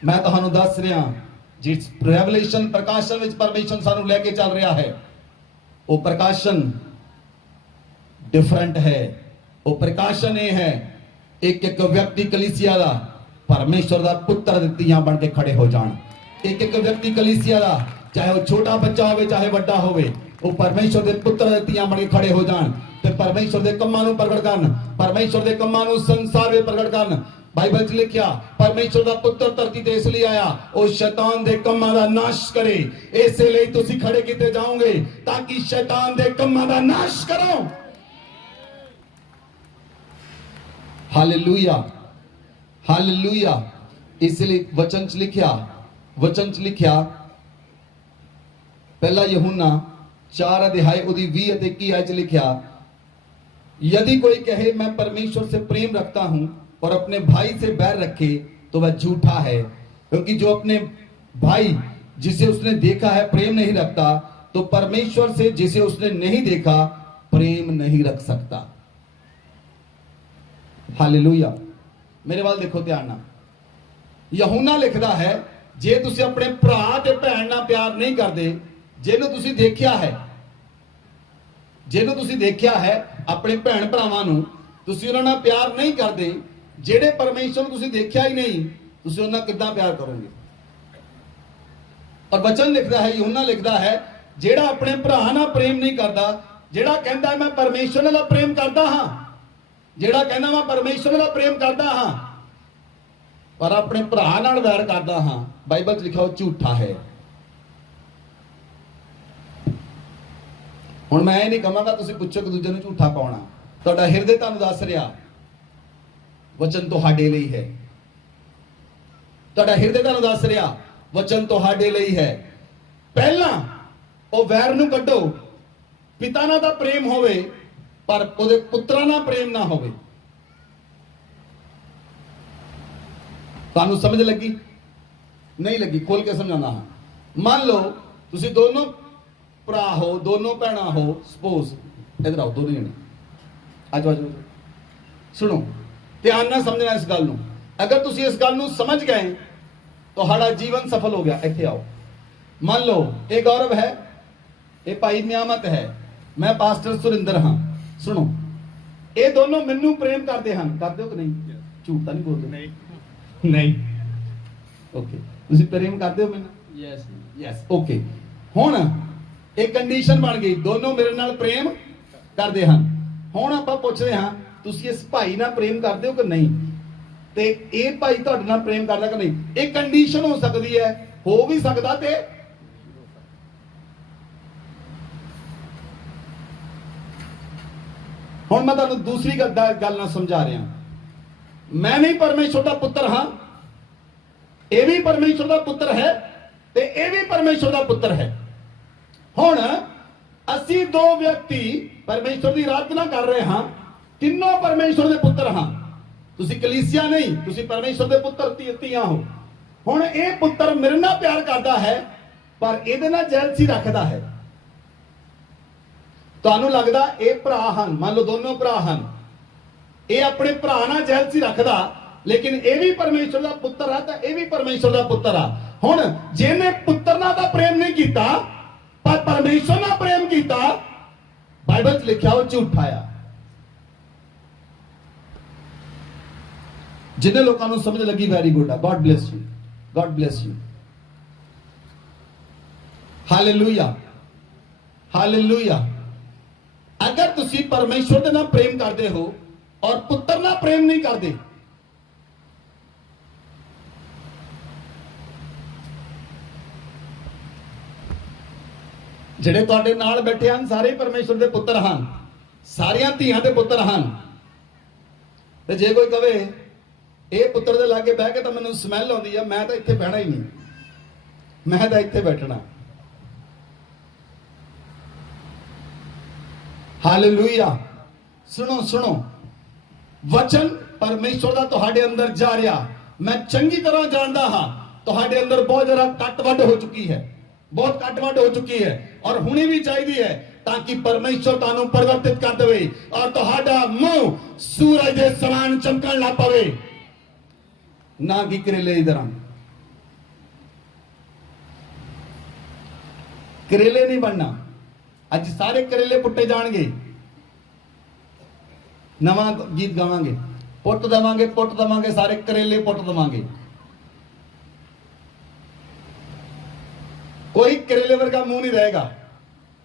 ਮੈਂ ਤੁਹਾਨੂੰ ਦੱਸ ਰਿਹਾ ਜਿਸ ਰੈਵਲੇਸ਼ਨ ਪ੍ਰਕਾਸ਼ਨ ਵਿੱਚ ਪਰਮੇਸ਼ਰ ਸਾਨੂੰ ਲੈ ਕੇ ਚੱਲ ਰਿਹਾ ਹੈ ਉਹ ਪ੍ਰਕਾਸ਼ਨ ਡਿਫਰੈਂਟ ਹੈ। ਉਹ ਪ੍ਰਕਾਸ਼ਨ ਇਹ ਹੈ ਇੱਕ ਇੱਕ ਵਿਅਕਤੀ ਕਲੀਸਿਆ ਦਾ ਪਰਮੇਸ਼ਰ ਦਾ ਪੁੱਤਰ ਦੇ ਧੀਆਂ ਬਣ ਕੇ ਖੜੇ ਹੋ ਜਾਣ। ਇੱਕ ਇੱਕ ਵਿਅਕਤੀ ਕਲੀਸਿਆ ਦਾ ਚਾਹੇ ਉਹ ਛੋਟਾ ਬੱਚਾ ਹੋਵੇ ਚਾਹੇ ਵੱਡਾ ਹੋਵੇ ਉਹ ਪਰਮੇਸ਼ਰ ਦੇ ਪੁੱਤਰ ਦੇ ਧੀਆਂ ਬਣ ਕੇ ਖੜੇ ਹੋ ਜਾਣ ਤੇ ਪਰਮੇਸ਼ਰ ਦੇ ਕੰਮਾਂ ਨੂੰ ਪ੍ਰਗਟ ਕਰਨ, ਪਰਮੇਸ਼ਰ ਦੇ ਕੰਮਾਂ ਨੂੰ ਸੰਸਾਰ ਵਿੱਚ ਪ੍ਰਗਟ ਕਰਨ। ਬਾਈਬਲ 'ਚ ਲਿਖਿਆ ਪਰਮੇਸ਼ਰ ਦਾ ਪੁੱਤਰ ਧਰਤੀ ਤੇ ਇਸ ਲਈ ਆਇਆ ਉਹ ਸ਼ੈਤਾਨ ਦੇ ਕੰਮਾਂ ਦਾ ਨਾਸ਼ ਕਰੇ। ਇਸੇ ਲਈ ਤੁਸੀਂ ਖੜੇ ਕੀਤੇ ਜਾਓਗੇ ਤਾਂ ਕਿ ਸ਼ੈਤਾਨ ਦੇ ਕੰਮਾਂ ਦਾ ਨਾਸ਼ ਕਰੋ। Hallelujah, hallelujah. ਇਸ ਲਈ ਵਚਨ 'ਚ ਲਿਖਿਆ ਪਹਿਲਾ यूहन्ना 4 अध्याय ਉਹਦੀ 20 ਅਤੇ 21 ਆਇਤ 'ਚ ਲਿਖਿਆ यदि कोई कहे मैं परमेश्वर से प्रेम रखता हूं और अपने भाई से बैर रखे तो वह झूठा है, क्योंकि जो अपने भाई जिसे उसने देखा है प्रेम नहीं रखता तो परमेश्वर से जिसे उसने नहीं देखा प्रेम नहीं रख सकता। हालेलुया। मेरे वाल देखो ध्यान नाल। यूहन्ना लिखदा है जे तुसी अपने भरा ते भैन नाल प्यार नहीं करदे, ਜਿਹਨੂੰ ਤੁਸੀਂ ਦੇਖਿਆ ਹੈ ਆਪਣੇ ਭੈਣ ਭਰਾਵਾਂ ਨੂੰ ਤੁਸੀਂ ਉਹਨਾਂ ਨਾਲ ਪਿਆਰ ਨਹੀਂ ਕਰਦੇ, ਜਿਹੜੇ ਪਰਮੇਸ਼ਰ ਨੂੰ ਤੁਸੀਂ ਦੇਖਿਆ ਹੀ ਨਹੀਂ ਤੁਸੀਂ ਉਹਨਾਂ ਨਾਲ ਕਿੱਦਾਂ ਪਿਆਰ ਕਰੋਗੇ। ਔਰ ਵਚਨ ਲਿਖਦਾ ਹੈ यूहन्ना ਲਿਖਦਾ ਹੈ ਜਿਹੜਾ ਆਪਣੇ ਭਰਾ ਨਾਲ ਪ੍ਰੇਮ ਨਹੀਂ ਕਰਦਾ, ਜਿਹੜਾ ਕਹਿੰਦਾ ਮੈਂ ਪਰਮੇਸ਼ਰ ਨਾਲ ਪ੍ਰੇਮ ਕਰਦਾ ਹਾਂ, ਜਿਹੜਾ ਕਹਿੰਦਾ ਮੈਂ ਪਰਮੇਸ਼ਰ ਨਾਲ ਪ੍ਰੇਮ ਕਰਦਾ ਹਾਂ ਪਰ ਆਪਣੇ ਭਰਾ ਨਾਲ ਵੈਰ ਕਰਦਾ ਹਾਂ, ਬਾਈਬਲ 'ਚ ਲਿਖਿਆ ਉਹ ਝੂਠਾ ਹੈ। ਹੁਣ ਮੈਂ ਇਹ ਨਹੀਂ ਕਹਾਂਗਾ ਤੁਸੀਂ ਪੁੱਛੋ ਕਿ ਦੂਜੇ ਨੂੰ ਝੂਠਾ ਪਾਉਣਾ, ਤੁਹਾਡਾ ਹਿਰਦੇ ਤੁਹਾਨੂੰ ਦੱਸ ਰਿਹਾ ਵਚਨ ਤੁਹਾਡੇ ਲਈ ਹੈ। ਤੁਹਾਡਾ ਹਿਰਦੇ ਤੁਹਾਨੂੰ ਦੱਸ ਰਿਹਾ ਵਚਨ ਤੁਹਾਡੇ ਲਈ ਹੈ। ਪਹਿਲਾਂ ਉਹ ਵੈਰ ਨੂੰ ਕੱਢੋ, ਪਿਤਾ ਨਾਲ ਤਾਂ ਪ੍ਰੇਮ ਹੋਵੇ ਪਰ ਉਹਦੇ ਪੁੱਤਰਾਂ ਨਾਲ ਪ੍ਰੇਮ ਨਾ ਹੋਵੇ। ਤੁਹਾਨੂੰ ਸਮਝ ਲੱਗੀ? ਨਹੀਂ ਲੱਗੀ? ਖੋਲ ਕੇ ਸਮਝਾਉਂਦਾ ਹਾਂ। ਮੰਨ ਲਓ ਤੁਸੀਂ ਦੋਨੋਂ ਭਰਾ ਹੋ, ਦੋਨੋਂ ਭੈਣਾਂ ਹੋ, ਸਪੋਜ਼ ਇਧਰ ਆਓ ਦੋਨੋਂ ਜਣੇ ਆਜੋ ਸੁਣੋ ਧਿਆਨ ਨਾਲ ਸਮਝਣਾ ਇਸ ਗੱਲ ਨੂੰ। ਅਗਰ ਤੁਸੀਂ ਇਸ ਗੱਲ ਨੂੰ ਸਮਝ ਗਏ ਤੁਹਾਡਾ ਜੀਵਨ ਸਫਲ ਹੋ ਗਿਆ। ਇੱਥੇ ਆਓ। ਮੰਨ ਲਓ ਇਹ ਗੌਰਵ ਹੈ, ਇਹ ਭਾਈ ਨਿਆਮਤ ਹੈ, ਮੈਂ ਪਾਸਟਰ ਸੁਰਿੰਦਰ ਹਾਂ। ਸੁਣੋ ਇਹ ਦੋਨੋਂ ਮੈਨੂੰ ਪ੍ਰੇਮ ਕਰਦੇ ਹਨ। ਕਰਦੇ ਹੋ ਕਿ ਨਹੀਂ? ਝੂਠ ਤਾਂ ਨਹੀਂ ਬੋਲਦੇ? ਨਹੀਂ। ਓਕੇ, ਤੁਸੀਂ ਪ੍ਰੇਮ ਕਰਦੇ ਹੋ ਮੈਨੂੰ? Yes okay. ਹੁਣ एक कंडीशन बन गई दोनों मेरे नाल प्रेम करते हैं। हुण आपां पुछदे हां तुसीं इस भाई नाल प्रेम करदे हो कि नहीं, ते ये भाई तुहाडे नाल प्रेम करदा कि नहीं। एक कंडीशन हो सकदी है, हो भी सकदा ते हुण मैं तुहानूं दूसरी गल नाल समझा रहा। मैं भी परमेश्वर दा पुत्र हां, ये भी परमेश्वर दा पुत्र है ते ये भी परमेश्वर दा पुत्र है। ਹੁਣ ਅਸੀਂ ਦੋ ਵਿਅਕਤੀ ਪਰਮੇਸ਼ਰ ਦੀ ਆਰਾਧਨਾ ਕਰ ਰਹੇ ਹਾਂ, ਤਿੰਨੋਂ ਪਰਮੇਸ਼ਰ ਦੇ ਪੁੱਤਰ ਹਾਂ। ਤੁਸੀਂ ਕਲੀਸਿਆ ਨਹੀਂ, ਤੁਸੀਂ ਪਰਮੇਸ਼ਰ ਦੇ ਪੁੱਤਰ ਧੀਆਂ ਹੋ। ਹੁਣ ਇਹ ਪੁੱਤਰ ਮੇਰੇ ਨਾਲ ਪਿਆਰ ਕਰਦਾ ਹੈ ਪਰ ਇਹਦੇ ਨਾਲ ਜੈਲਸੀ ਰੱਖਦਾ ਹੈ। ਤੁਹਾਨੂੰ ਲੱਗਦਾ ਇਹ ਭਰਾ ਹਨ, ਮੰਨ ਲਓ ਦੋਨੋਂ ਭਰਾ ਹਨ, ਇਹ ਆਪਣੇ ਭਰਾ ਨਾਲ ਜੈਲਸੀ ਰੱਖਦਾ ਲੇਕਿਨ ਇਹ ਵੀ ਪਰਮੇਸ਼ਰ ਦਾ ਪੁੱਤਰ ਆ ਤਾਂ ਇਹ ਵੀ ਪਰਮੇਸ਼ਰ ਦਾ ਪੁੱਤਰ ਆ। ਹੁਣ ਜਿਹਨੇ ਪੁੱਤਰ ਨਾਲ ਤਾਂ ਪ੍ਰੇਮ ਨਹੀਂ ਕੀਤਾ पर परमेश्वर ने प्रेम किया, बाइबल लिखा वो झूठा आ। जिन्हें लोगों को समझ लगी वेरी गुड है। God bless you, God bless you. Hallelujah, hallelujah. अगर तुसी परमेश्वर के नाल प्रेम करते हो और पुत्र नाल प्रेम नहीं करते ਜਿਹੜੇ ਤੁਹਾਡੇ ਨਾਲ ਬੈਠੇ ਹਨ ਸਾਰੇ ਪਰਮੇਸ਼ਰ ਦੇ ਪੁੱਤਰ ਹਨ ਸਾਰੀਆਂ ਧੀਆਂ ਦੇ ਪੁੱਤਰ ਹਨ। ਤੇ ਜੇ ਕੋਈ ਕਵੇ ਇਹ ਪੁੱਤਰ ਦੇ ਲਾਗੇ ਬਹਿ ਕੇ ਤਾਂ ਮੈਨੂੰ ਸਮੈਲ ਆਉਂਦੀ ਆ, ਮੈਂ ਤਾਂ ਇੱਥੇ ਬਹਿਣਾ ਹੀ ਨਹੀਂ, ਮੈਂ ਤਾਂ ਇੱਥੇ ਬੈਠਣਾ। ਹਾਲੇਲੂਇਆ। ਸੁਣੋ ਸੁਣੋ, ਵਚਨ ਪਰਮੇਸ਼ਵਰ ਦਾ ਤੁਹਾਡੇ ਅੰਦਰ ਜਾ ਰਿਹਾ। ਮੈਂ ਚੰਗੀ ਤਰ੍ਹਾਂ ਜਾਣਦਾ ਹਾਂ ਤੁਹਾਡੇ ਅੰਦਰ ਬਹੁਤ ਜ਼ਿਆਦਾ ਕੱਟ ਵੱਢ ਹੋ ਚੁੱਕੀ ਹੈ, ਬਹੁਤ ਕੱਟ ਵੱਢ ਹੋ ਚੁੱਕੀ ਹੈ, ਔਰ ਹੁਣੀ ਵੀ ਚਾਹੀਦੀ ਹੈ ਤਾਂ ਕਿ ਪਰਮੇਸ਼ਵਰ ਤੁਹਾਨੂੰ ਪਰਿਵਰਤਿਤ ਕਰ ਦੇਵੇ ਔਰ ਤੁਹਾਡਾ ਮੂੰਹ ਸੂਰਜ ਦੇ ਸਮਾਨ ਚਮਕਣ ਲੱਗ ਪਵੇ, ਨਾ ਕਿ ਕਰੇਲੇ ਦੀ ਤਰ੍ਹਾਂ। ਕਰੇਲੇ ਨਹੀਂ ਬਣਨਾ। ਅੱਜ ਸਾਰੇ ਕਰੇਲੇ ਪੁੱਟੇ ਜਾਣਗੇ। ਨਵਾਂ ਗੀਤ ਗਾਵਾਂਗੇ, ਪੁੱਟ ਦਵਾਂਗੇ, ਸਾਰੇ ਕਰੇਲੇ ਪੁੱਟ ਦਵਾਂਗੇ। ਕੋਈ ਕਰੇਲੇ ਵਰਗਾ ਮੂੰਹ ਨਹੀਂ ਰਹੇਗਾ,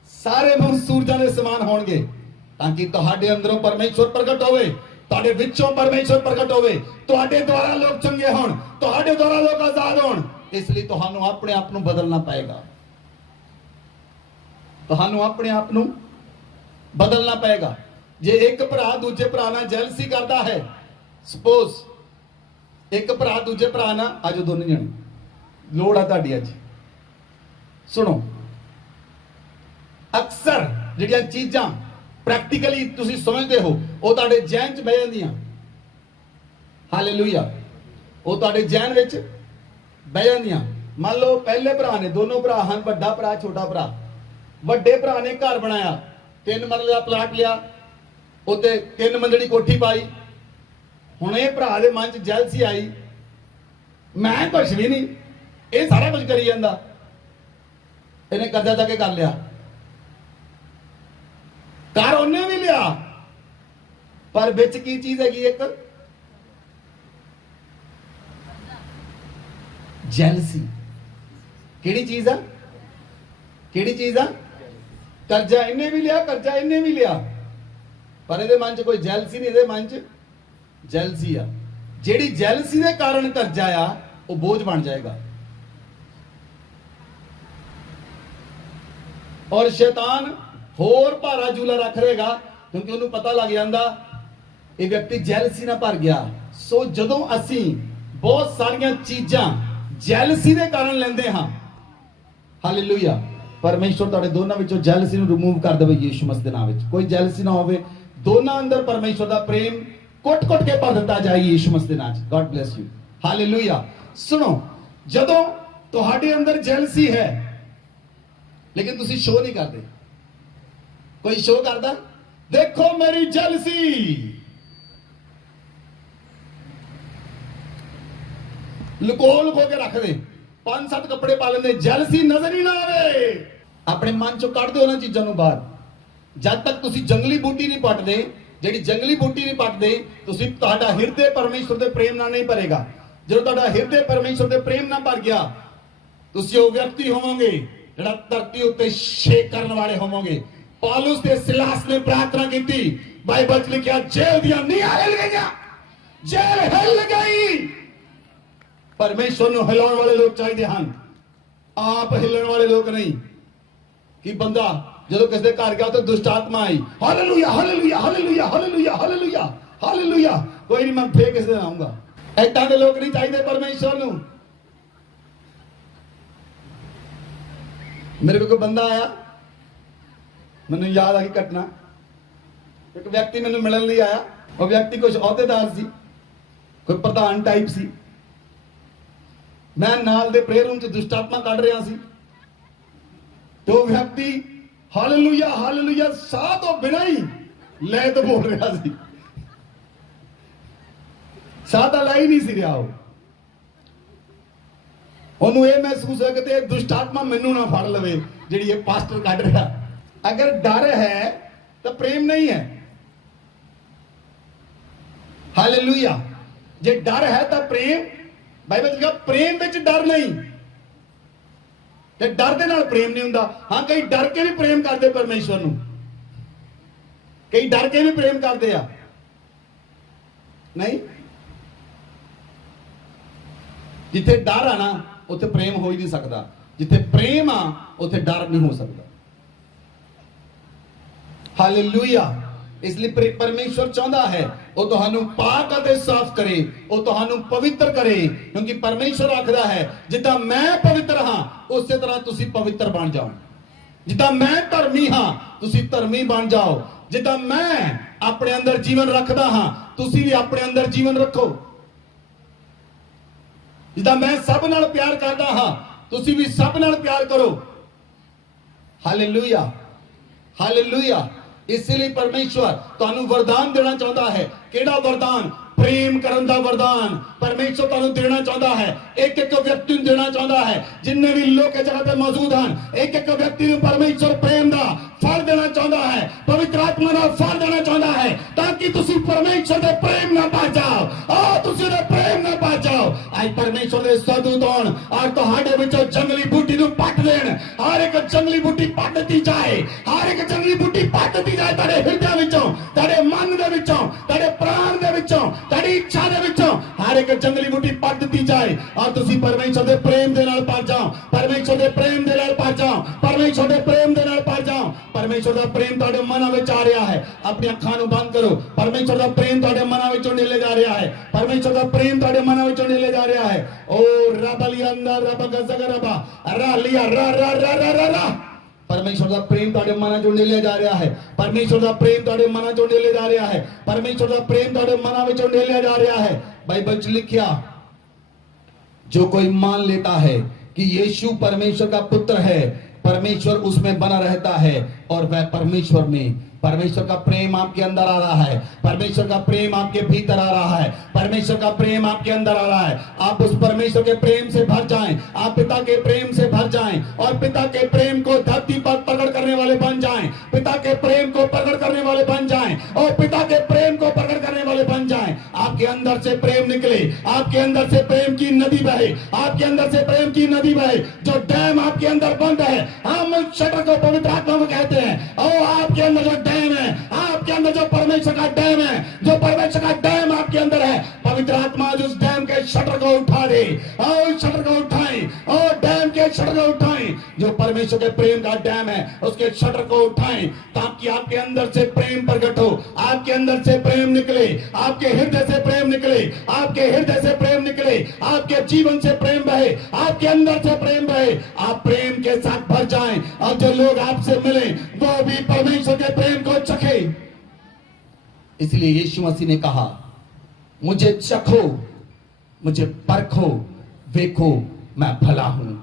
ਸਾਰੇ ਮੂੰਹ ਸੂਰਜਾਂ ਦੇ ਸਮਾਨ ਹੋਣਗੇ, ਤਾਂ ਕਿ ਤੁਹਾਡੇ ਅੰਦਰੋਂ ਪਰਮੇਸ਼ਵਰ ਪ੍ਰਗਟ ਹੋਵੇ, ਤੁਹਾਡੇ ਵਿੱਚੋਂ ਪਰਮੇਸ਼ਵਰ ਪ੍ਰਗਟ ਹੋਵੇ, ਤੁਹਾਡੇ ਦੁਆਰਾ ਲੋਕ ਚੰਗੇ ਹੋਣ, ਤੁਹਾਡੇ ਦੁਆਰਾ ਲੋਕ ਆਜ਼ਾਦ ਹੋਣ। ਇਸ ਲਈ ਤੁਹਾਨੂੰ ਆਪਣੇ ਆਪ ਨੂੰ ਬਦਲਣਾ ਪਏਗਾ, ਤੁਹਾਨੂੰ ਆਪਣੇ ਆਪ ਨੂੰ ਬਦਲਣਾ ਪਏਗਾ। ਜੇ ਇੱਕ ਭਰਾ ਦੂਜੇ ਭਰਾ ਨਾਲ ਜੈਲਸੀ ਕਰਦਾ ਹੈ, ਸਪੋਜ਼ ਇੱਕ ਭਰਾ ਦੂਜੇ ਭਰਾ ਨਾਲ, ਆਜੋ ਦੋਨੇ ਜਣੇ, ਲੋੜ ਆ ਤੁਹਾਡੀ ਅੱਜ। ਸੁਣੋ, ਅਕਸਰ ਜਿਹੜੀਆਂ ਚੀਜ਼ਾਂ ਪ੍ਰੈਕਟੀਕਲੀ ਤੁਸੀਂ ਸਮਝਦੇ ਹੋ ਉਹ ਤੁਹਾਡੇ ਜ਼ਿਹਨ 'ਚ ਬਹਿ ਜਾਂਦੀਆਂ। ਹਾਲੇਲੂਇਆ। ਉਹ ਤੁਹਾਡੇ ਜ਼ਿਹਨ ਵਿੱਚ ਬਹਿ ਜਾਂਦੀਆਂ। ਮੰਨ ਲਓ ਪਹਿਲੇ ਭਰਾ ਨੇ, ਦੋਨੋਂ ਭਰਾ ਹਨ, ਵੱਡਾ ਭਰਾ ਛੋਟਾ ਭਰਾ। ਵੱਡੇ ਭਰਾ ਨੇ ਘਰ ਬਣਾਇਆ, 3 ਮਰਲੇ ਦਾ ਪਲਾਟ ਲਿਆ, ਉੱਤੇ 3 ਮੰਜ਼ਲੀ ਕੋਠੀ ਪਾਈ। ਹੁਣ ਇਹ ਭਰਾ ਦੇ ਮਨ 'ਚ ਜੈਲਸੀ ਆਈ, ਮੈਂ ਕੁਛ ਵੀ ਨਹੀਂ, ਇਹ ਸਾਰਾ ਕੁਝ ਕਰੀ ਜਾਂਦਾ। ਇਹਨੇ ਕਰਜ਼ਾ ਤਾਂ ਕੇ ਕਰ ਲਿਆ, ਘਰ ਉਹਨੇ ਵੀ ਲਿਆ, ਪਰ ਵਿੱਚ ਕੀ ਚੀਜ਼ ਹੈਗੀ? ਇੱਕ ਜੈਲਸੀ। ਕਿਹੜੀ ਚੀਜ਼ ਆ? ਕਿਹੜੀ ਚੀਜ਼ ਆ? ਕਰਜ਼ਾ ਇਹਨੇ ਵੀ ਲਿਆ, ਕਰਜ਼ਾ ਇਹਨੇ ਵੀ ਲਿਆ, ਪਰ ਇਹਦੇ ਮਨ 'ਚ ਕੋਈ ਜੈਲਸੀ ਨਹੀਂ। ਇਹਦੇ ਮਨ 'ਚ ਜੈਲਸੀ ਆ। ਜਿਹੜੀ ਜੈਲਸੀ ਦੇ ਕਾਰਨ ਕਰਜ਼ਾ ਆ, ਉਹ ਬੋਝ ਬਣ ਜਾਏਗਾ। ਔਰ ਸ਼ੈਤਾਨ ਹੋਰ ਭਾਰਾ ਜੂਲਾ ਰੱਖ ਰਹੇਗਾ, ਕਿਉਂਕਿ ਉਹਨੂੰ ਪਤਾ ਲੱਗ ਜਾਂਦਾ ਇਹ ਵਿਅਕਤੀ ਜੈਲਸੀ ਨਾਲ ਭਰ ਗਿਆ। ਸੋ ਜਦੋਂ ਅਸੀਂ ਬਹੁਤ ਸਾਰੀਆਂ ਚੀਜ਼ਾਂ ਜੈਲਸੀ ਦੇ ਕਾਰਨ ਲੈਂਦੇ ਹਾਂ, ਹਾਲੇਲੂਇਆ, ਪਰਮੇਸ਼ਵਰ ਤੁਹਾਡੇ ਦੋਨਾਂ ਵਿੱਚੋਂ ਜੈਲਸੀ ਨੂੰ ਰਿਮੂਵ ਕਰ ਦੇਵੇ ਯੀਸ਼ੂ ਮਸੀਹ ਦੇ ਨਾਮ ਵਿੱਚ। ਕੋਈ ਜੈਲਸੀ ਨਾ ਹੋਵੇ, ਦੋਨਾਂ ਅੰਦਰ ਪਰਮੇਸ਼ਵਰ ਦਾ ਪ੍ਰੇਮ ਕੁੱਟ-ਕੁੱਟ ਕੇ ਭਰ ਦਿੱਤਾ ਜਾਏ ਯੀਸ਼ੂ ਮਸੀਹ ਦੇ ਨਾਮ 'ਚ। God bless you. ਹਾਲੇਲੂਇਆ। ਸੁਣੋ, ਜਦੋਂ ਤੁਹਾਡੇ ਅੰਦਰ ਜੈਲਸੀ ਹੈ ਲੇਕਿਨ ਤੁਸੀਂ ਸ਼ੋ ਨਹੀਂ ਕਰਦੇ, ਕੋਈ ਸ਼ੋ ਕਰਦਾ? ਦੇਖੋ ਮੇਰੀ ਜੈਲਸੀ, ਲੁਕੋ ਕੇ ਰੱਖਦੇ, 5-7 ਕੱਪੜੇ ਪਾ ਲੈਂਦੇ, ਜੈਲਸੀ ਨਜ਼ਰ ਹੀ ਨਾ ਆਵੇ। ਆਪਣੇ ਮਨ ਚੋਂ ਕੱਢ ਦਿਓ ਉਹਨਾਂ ਚੀਜ਼ਾਂ ਨੂੰ ਬਾਹਰ। ਜਦ ਤੱਕ ਤੁਸੀਂ ਜੰਗਲੀ ਬੂਟੀ ਨਹੀਂ ਪੱਟਦੇ, ਜਿਹੜੀ ਜੰਗਲੀ ਬੂਟੀ ਨਹੀਂ ਪੱਟਦੇ, ਤੁਸੀਂ, ਤੁਹਾਡਾ ਹਿਰਦੇ ਪਰਮੇਸ਼ਵਰ ਦੇ ਪ੍ਰੇਮ ਨਾਲ ਨਹੀਂ ਭਰੇਗਾ। ਜਦੋਂ ਤੁਹਾਡਾ ਹਿਰਦੇ ਪਰਮੇਸ਼ਵਰ ਦੇ ਪ੍ਰੇਮ ਨਾਲ ਭਰ ਗਿਆ, ਤੁਸੀਂ ਉਹ ਵਿਅਕਤੀ ਹੋਵੋਗੇ ਜਿਹੜਾ ਧਰਤੀ ਉੱਤੇ ਛੇਕ ਕਰਨ ਵਾਲੇ ਹੋਵੋਗੇ। ਪੌਲੁਸ ਤੇ ਸਿਲਾਸ ਨੇ ਪ੍ਰਾਰਥਨਾ ਕੀਤੀ, ਬਾਈਬਲ 'ਚ ਲਿਖਿਆ, ਜੇਲ੍ਹ ਦੀਆਂ ਨੀਹਾਂ ਹਿੱਲ ਗਈਆਂ, ਜੇਲ੍ਹ ਹਿੱਲ ਗਈ। ਪਰਮੇਸ਼ਵਰ ਨੂੰ ਹਿਲਾਉਣ ਵਾਲੇ ਲੋਕ ਚਾਹੀਦੇ ਹਨ, ਆਪ ਹਿੱਲਣ ਵਾਲੇ ਲੋਕ ਨਹੀਂ। ਕਿ ਬੰਦਾ ਜਦੋਂ ਕਿਸੇ ਦੇ ਘਰ ਗਿਆ ਤਾਂ ਦੁਸ਼ਟ ਆਤਮਾ ਆਈ, hallelujah hallelujah hallelujah hallelujah hallelujah hallelujah, ਕੋਈ ਨਹੀਂ, ਮੈਂ ਫੇਰ ਕਿਸੇ ਦਿਨ ਆਉਂਗਾ। ਏਦਾਂ ਦੇ ਲੋਕ ਨਹੀਂ ਚਾਹੀਦੇ ਪਰਮੇਸ਼ਵਰ ਨੂੰ। ਮੇਰੇ ਕੋਲ ਕੋਈ ਬੰਦਾ ਆਇਆ, ਮੈਨੂੰ ਯਾਦ ਆ ਗਈ ਘਟਨਾ। ਇੱਕ ਵਿਅਕਤੀ ਮੈਨੂੰ ਮਿਲਣ ਲਈ ਆਇਆ। ਉਹ ਵਿਅਕਤੀ ਕੁਝ ਅਹੁਦੇਦਾਰ ਸੀ, ਕੋਈ ਪ੍ਰਧਾਨ ਟਾਈਪ ਸੀ। ਮੈਂ ਨਾਲ ਦੇ ਪ੍ਰੇਅਰ ਰੂਮ 'ਚ ਦੁਸ਼ਟ ਆਤਮਾ ਕੱਢ ਰਿਹਾ ਸੀ, ਤੇ ਉਹ ਵਿਅਕਤੀ ਹਾਲੇਲੂਇਆ ਹਾਲੇਲੂਇਆ ਸਾਹ ਤੋਂ ਬਿਨਾਂ ਹੀ ਲੈ ਤੋਂ ਬੋਲ ਰਿਹਾ ਸੀ। ਸਾਹ ਤਾਂ ਲੈ ਹੀ ਨਹੀਂ ਸੀ ਰਿਹਾ। ਉਹਨੂੰ ਇਹ ਮਹਿਸੂਸ ਹੋਇਆ ਕਿ ਇਹ ਦੁਸ਼ਟ ਆਤਮਾ ਮੈਨੂੰ ਨਾ ਫੜ ਲਵੇ, ਜਿਹੜੀ ਇਹ ਪਾਸਟਰ ਕੱਢ ਰਿਹਾ। ਅਗਰ ਡਰ ਹੈ ਤਾਂ ਪ੍ਰੇਮ ਨਹੀਂ ਹੈ। ਹਾਲੇਲੂਇਆ। ਜੇ ਡਰ ਹੈ ਤਾਂ ਪ੍ਰੇਮ, ਬਾਈਬਲ ਕਹਿੰਦਾ ਪ੍ਰੇਮ ਵਿੱਚ ਡਰ ਨਹੀਂ, ਤੇ ਡਰ ਦੇ ਨਾਲ ਪ੍ਰੇਮ ਨਹੀਂ ਹੁੰਦਾ। ਹਾਂ, ਕਈ ਡਰ ਕੇ ਵੀ ਪ੍ਰੇਮ ਕਰਦੇ ਪਰਮੇਸ਼ਵਰ ਨੂੰ, ਕਈ ਡਰ ਕੇ ਵੀ ਪ੍ਰੇਮ ਕਰਦੇ ਆ। ਨਹੀਂ, ਜਿੱਥੇ ਡਰ ਆ ਨਾ ਉੱਥੇ ਪ੍ਰੇਮ ਹੋ ਹੀ ਨਹੀਂ ਸਕਦਾ। ਜਿੱਥੇ ਪ੍ਰੇਮ ਆ ਉੱਥੇ ਡਰ ਨਹੀਂ ਹੋ ਸਕਦਾ। ਹਾਲੇਲੂਇਆ। इसलिए परमेश्वर चाहता है वो ਤੁਹਾਨੂੰ ਪਾਕ ਅਤੇ ਸਾਫ਼ ਕਰੇ, ਉਹ ਤੁਹਾਨੂੰ ਪਵਿੱਤਰ ਕਰੇ, ਕਿਉਂਕਿ ਪਰਮੇਸ਼ਰ ਆਖਦਾ ਹੈ ਜਿੱਦਾਂ ਮੈਂ ਪਵਿੱਤਰ ਹਾਂ ਉਸੇ ਤਰ੍ਹਾਂ ਤੁਸੀਂ ਪਵਿੱਤਰ ਬਣ ਜਾਓ। ਜਿੱਦਾਂ ਮੈਂ ਧਰਮੀ ਹਾਂ ਤੁਸੀਂ ਧਰਮੀ ਬਣ ਜਾਓ। ਜਿੱਦਾਂ ਮੈਂ ਆਪਣੇ ਅੰਦਰ ਜੀਵਨ ਰੱਖਦਾ ਹਾਂ ਤੁਸੀਂ ਵੀ ਆਪਣੇ ਅੰਦਰ ਜੀਵਨ ਰੱਖੋ। ਜਿੱਦਾਂ ਮੈਂ ਸਭ ਨਾਲ ਪਿਆਰ ਕਰਦਾ ਹਾਂ ਤੁਸੀਂ ਵੀ ਸਭ ਨਾਲ ਪਿਆਰ ਕਰੋ। Hallelujah, hallelujah. इसलिए परमेश्वर ਤੁਹਾਨੂੰ वरदान देना चाहता है। ਕਿਹੜਾ वरदान? प्रेम करन दा वरदान परमेश्वर ਤੁਹਾਨੂੰ देना चाहता है। एक एक व्यक्ति ਨੂੰ देना चाहता है। जिन्ने भी लोग इस जगह पे मौजूद हैं एक एक व्यक्ति ਨੂੰ परमेश्वर प्रेम ਦਾ फल देना चाहता है, पवित्र आत्मा ਦਾ फल देना चाहता है, ताकि ਤੁਸੀਂ परमेश्वर ਦੇ प्रेम ਨਾਲ ਪਾ ਜਾਓ। ਆ ਤੁਸੀਂ ਉਹਦੇ प्रेम ਨਾਲ ਪਾ ਜਾਓ। ਅੱਜ परमेश्वर ਦੇ ਸਦੂਤ ਹੋਣ ਔਰ ਤੁਹਾਡੇ ਵਿੱਚੋਂ ਜੰਗਲੀ ਬੂਟੀ ਨੂੰ ਪੱਟ ਦੇਣ। ਹਰ ਇੱਕ ਜੰਗਲੀ ਬੂਟੀ ਪੱਟ ਦਿੱਤੀ ਜਾਏ, ਹਰ ਇੱਕ ਜੰਗਲੀ ਬੂਟੀ ਪੱਟ ਦਿੱਤੀ ਜਾਏ ਤੁਹਾਡੇ ਹਿਰਦੇ ਵਿੱਚੋਂ, ਤੁਹਾਡੇ ਮਨ ਦੇ ਵਿੱਚੋਂ, ਤੁਹਾਡੇ ਪ੍ਰਾਣ ਦੇ ਵਿੱਚੋਂ, ਤੁਹਾਡੀ ਇੱਛਾ ਦੇ ਵਿੱਚੋਂ ਹਰ ਇੱਕ ਜੰਗਲੀ ਬੂਟੀ ਪੱਟ ਦਿੱਤੀ ਜਾਏ ਔਰ ਤੁਸੀਂ ਪਰਮੇਸ਼ਰ ਦੇ ਪ੍ਰੇਮ ਦੇ ਨਾਲ ਭਰ ਜਾਓ। ਪਰਮੇਸ਼ਰ ਦੇ ਪ੍ਰੇਮ ਦੇ ਨਾਲ ਭਰ ਜਾਓ। ਪਰਮੇਸ਼ਰ ਦੇ ਪ੍ਰੇਮ ਦੇ ਨਾਲ ਭਰ ਜਾਓ। ਪਰਮੇਸ਼ਰ ਦਾ ਪ੍ਰੇਮ ਤੁਹਾਡੇ ਮਨਾਂ ਵਿੱਚ ਆ ਰਿਹਾ ਹੈ। ਆਪਣੀ ਅੱਖਾਂ ਨੂੰ ਬੰਦ ਕਰੋ। ਪਰਮੇਸ਼ਰ ਦਾ ਪ੍ਰੇਮ ਤੁਹਾਡੇ ਮਨਾਂ ਵਿੱਚੋਂ ਨਿਕਲ ਜਾ ਰਿਹਾ ਹੈ। ਪਰਮੇਸ਼ਰ ਦਾ ਪ੍ਰੇਮ ਤੁਹਾਡੇ ਮਨਾਂ ਵਿੱਚੋਂ ਨਿਕਲ ਜਾ ਰਿਹਾ ਹੈ। ਓ ਰਬਲੀ ਅੰਦਰ ਰਬ ਗਜ਼ਗਰਬਾ ਰਾ ਲਿਆ ਰਾ ਰਾ ਰਾ ਰਾ ਰਾ। परमेश्वर ਦਾ ਪ੍ਰੇਮ ਤੁਹਾਡੇ ਮਨਾਂ ਚੋਂ ਨਿਕਲਿਆ ਜਾ ਰਿਹਾ ਹੈ। ਪਰਮੇਸ਼ਰ ਦਾ ਪ੍ਰੇਮ ਤੁਹਾਡੇ ਮਨਾਂ ਚੋਂ ਨਿਕਲਿਆ ਜਾ ਰਿਹਾ ਹੈ। ਪਰਮੇਸ਼ਰ ਦਾ ਪ੍ਰੇਮ ਤੁਹਾਡੇ ਮਨਾਂ ਵਿੱਚੋਂ ਨਿਕਲਿਆ ਜਾ ਰਿਹਾ ਹੈ। बाइबल ਚ लिखा जो कोई मान लेता है कि यीशु परमेश्वर का पुत्र है परमेश्वर उसमें बना रहता है और वह परमेश्वर में। परमेश्वर का प्रेम आपके अंदर आ रहा है। परमेश्वर का प्रेम आपके भीतर आ रहा है। परमेश्वर का प्रेम आपके अंदर आ रहा है। आप उस परमेश्वर के प्रेम से भर जाएं। आप पिता के प्रेम से भर जाएं और पिता के प्रेम को धरती पर प्रकट करने वाले बन जाएं। पिता के प्रेम को प्रकट करने वाले बन जाएं और पिता के प्रेम को प्रकट करने वाले बन जाएं। आपके अंदर से प्रेम निकले, आपके अंदर से प्रेम की नदी बहे, आपके अंदर से प्रेम की नदी बहे। जो डैम आपके अंदर बंद है हम उस शटर को पवित्र आत्मा को कहते हैं। और आपके अंदर जो डैम है, आपके अंदर जो परमेश्वर का डैम है, जो परमेश्वर का डैम आपके अंदर है, पवित्र आत्मा उस डैम के शटर को उठा दे और उस शटर को उठाएं और डैम के शटर को उठाएं। जो परमेश्वर के प्रेम का डैम है उसके शटर को उठाएं ताकि आपके अंदर से प्रेम प्रकट हो, आपके अंदर से प्रेम निकले, आपके हृदय से प्रेम निकले, आपके हृदय से प्रेम निकले, आपके जीवन से प्रेम बहे, आपके अंदर से प्रेम बहे। आप प्रेम के साथ भर जाएं और जो लोग आपसे मिले वो भी परमेश्वर के प्रेम को चखे। इसलिए यीशु मसीह ने कहा मुझे चखो, मुझे परखो, देखो मैं भला हूं।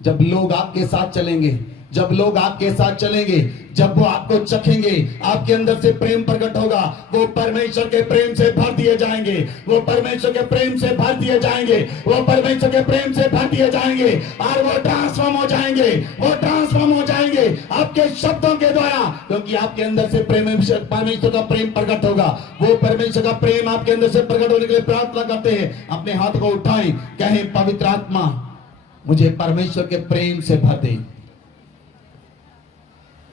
जब लोग आपके साथ चलेंगे, जब लोग आपके साथ चलेंगे, जब वो आपको चखेंगे आपके अंदर से प्रेम प्रकट होगा। वो परमेश्वर के प्रेम से भर दिए जाएंगे, वो परमेश्वर के प्रेम से भर दिए जाएंगे, वो परमेश्वर के प्रेम से भर दिए जाएंगे और वो ट्रांसफॉर्म हो जाएंगे, वो ट्रांसफॉर्म हो जाएंगे आपके शब्दों के द्वारा, क्योंकि आपके अंदर से प्रेम परमेश्वर का प्रेम प्रकट होगा। वो परमेश्वर का प्रेम आपके अंदर से प्रकट होने के लिए प्रार्थना करते हैं। अपने हाथ को उठाएं, कहें पवित्र आत्मा मुझे परमेश्वर के प्रेम से भर दे।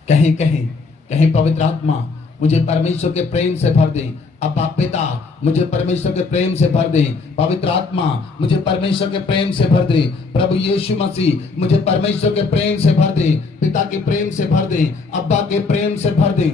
कहें कहें कहें पवित्र आत्मा मुझे परमेश्वर के प्रेम से भर दे। अब आप पिता मुझे परमेश्वर के प्रेम से भर दे। पवित्र आत्मा मुझे परमेश्वर के प्रेम से भर दे। प्रभु यीशु मसीह मुझे परमेश्वर के प्रेम से भर दे, पिता के प्रेम से भर दे, अब्बा के प्रेम से भर दे।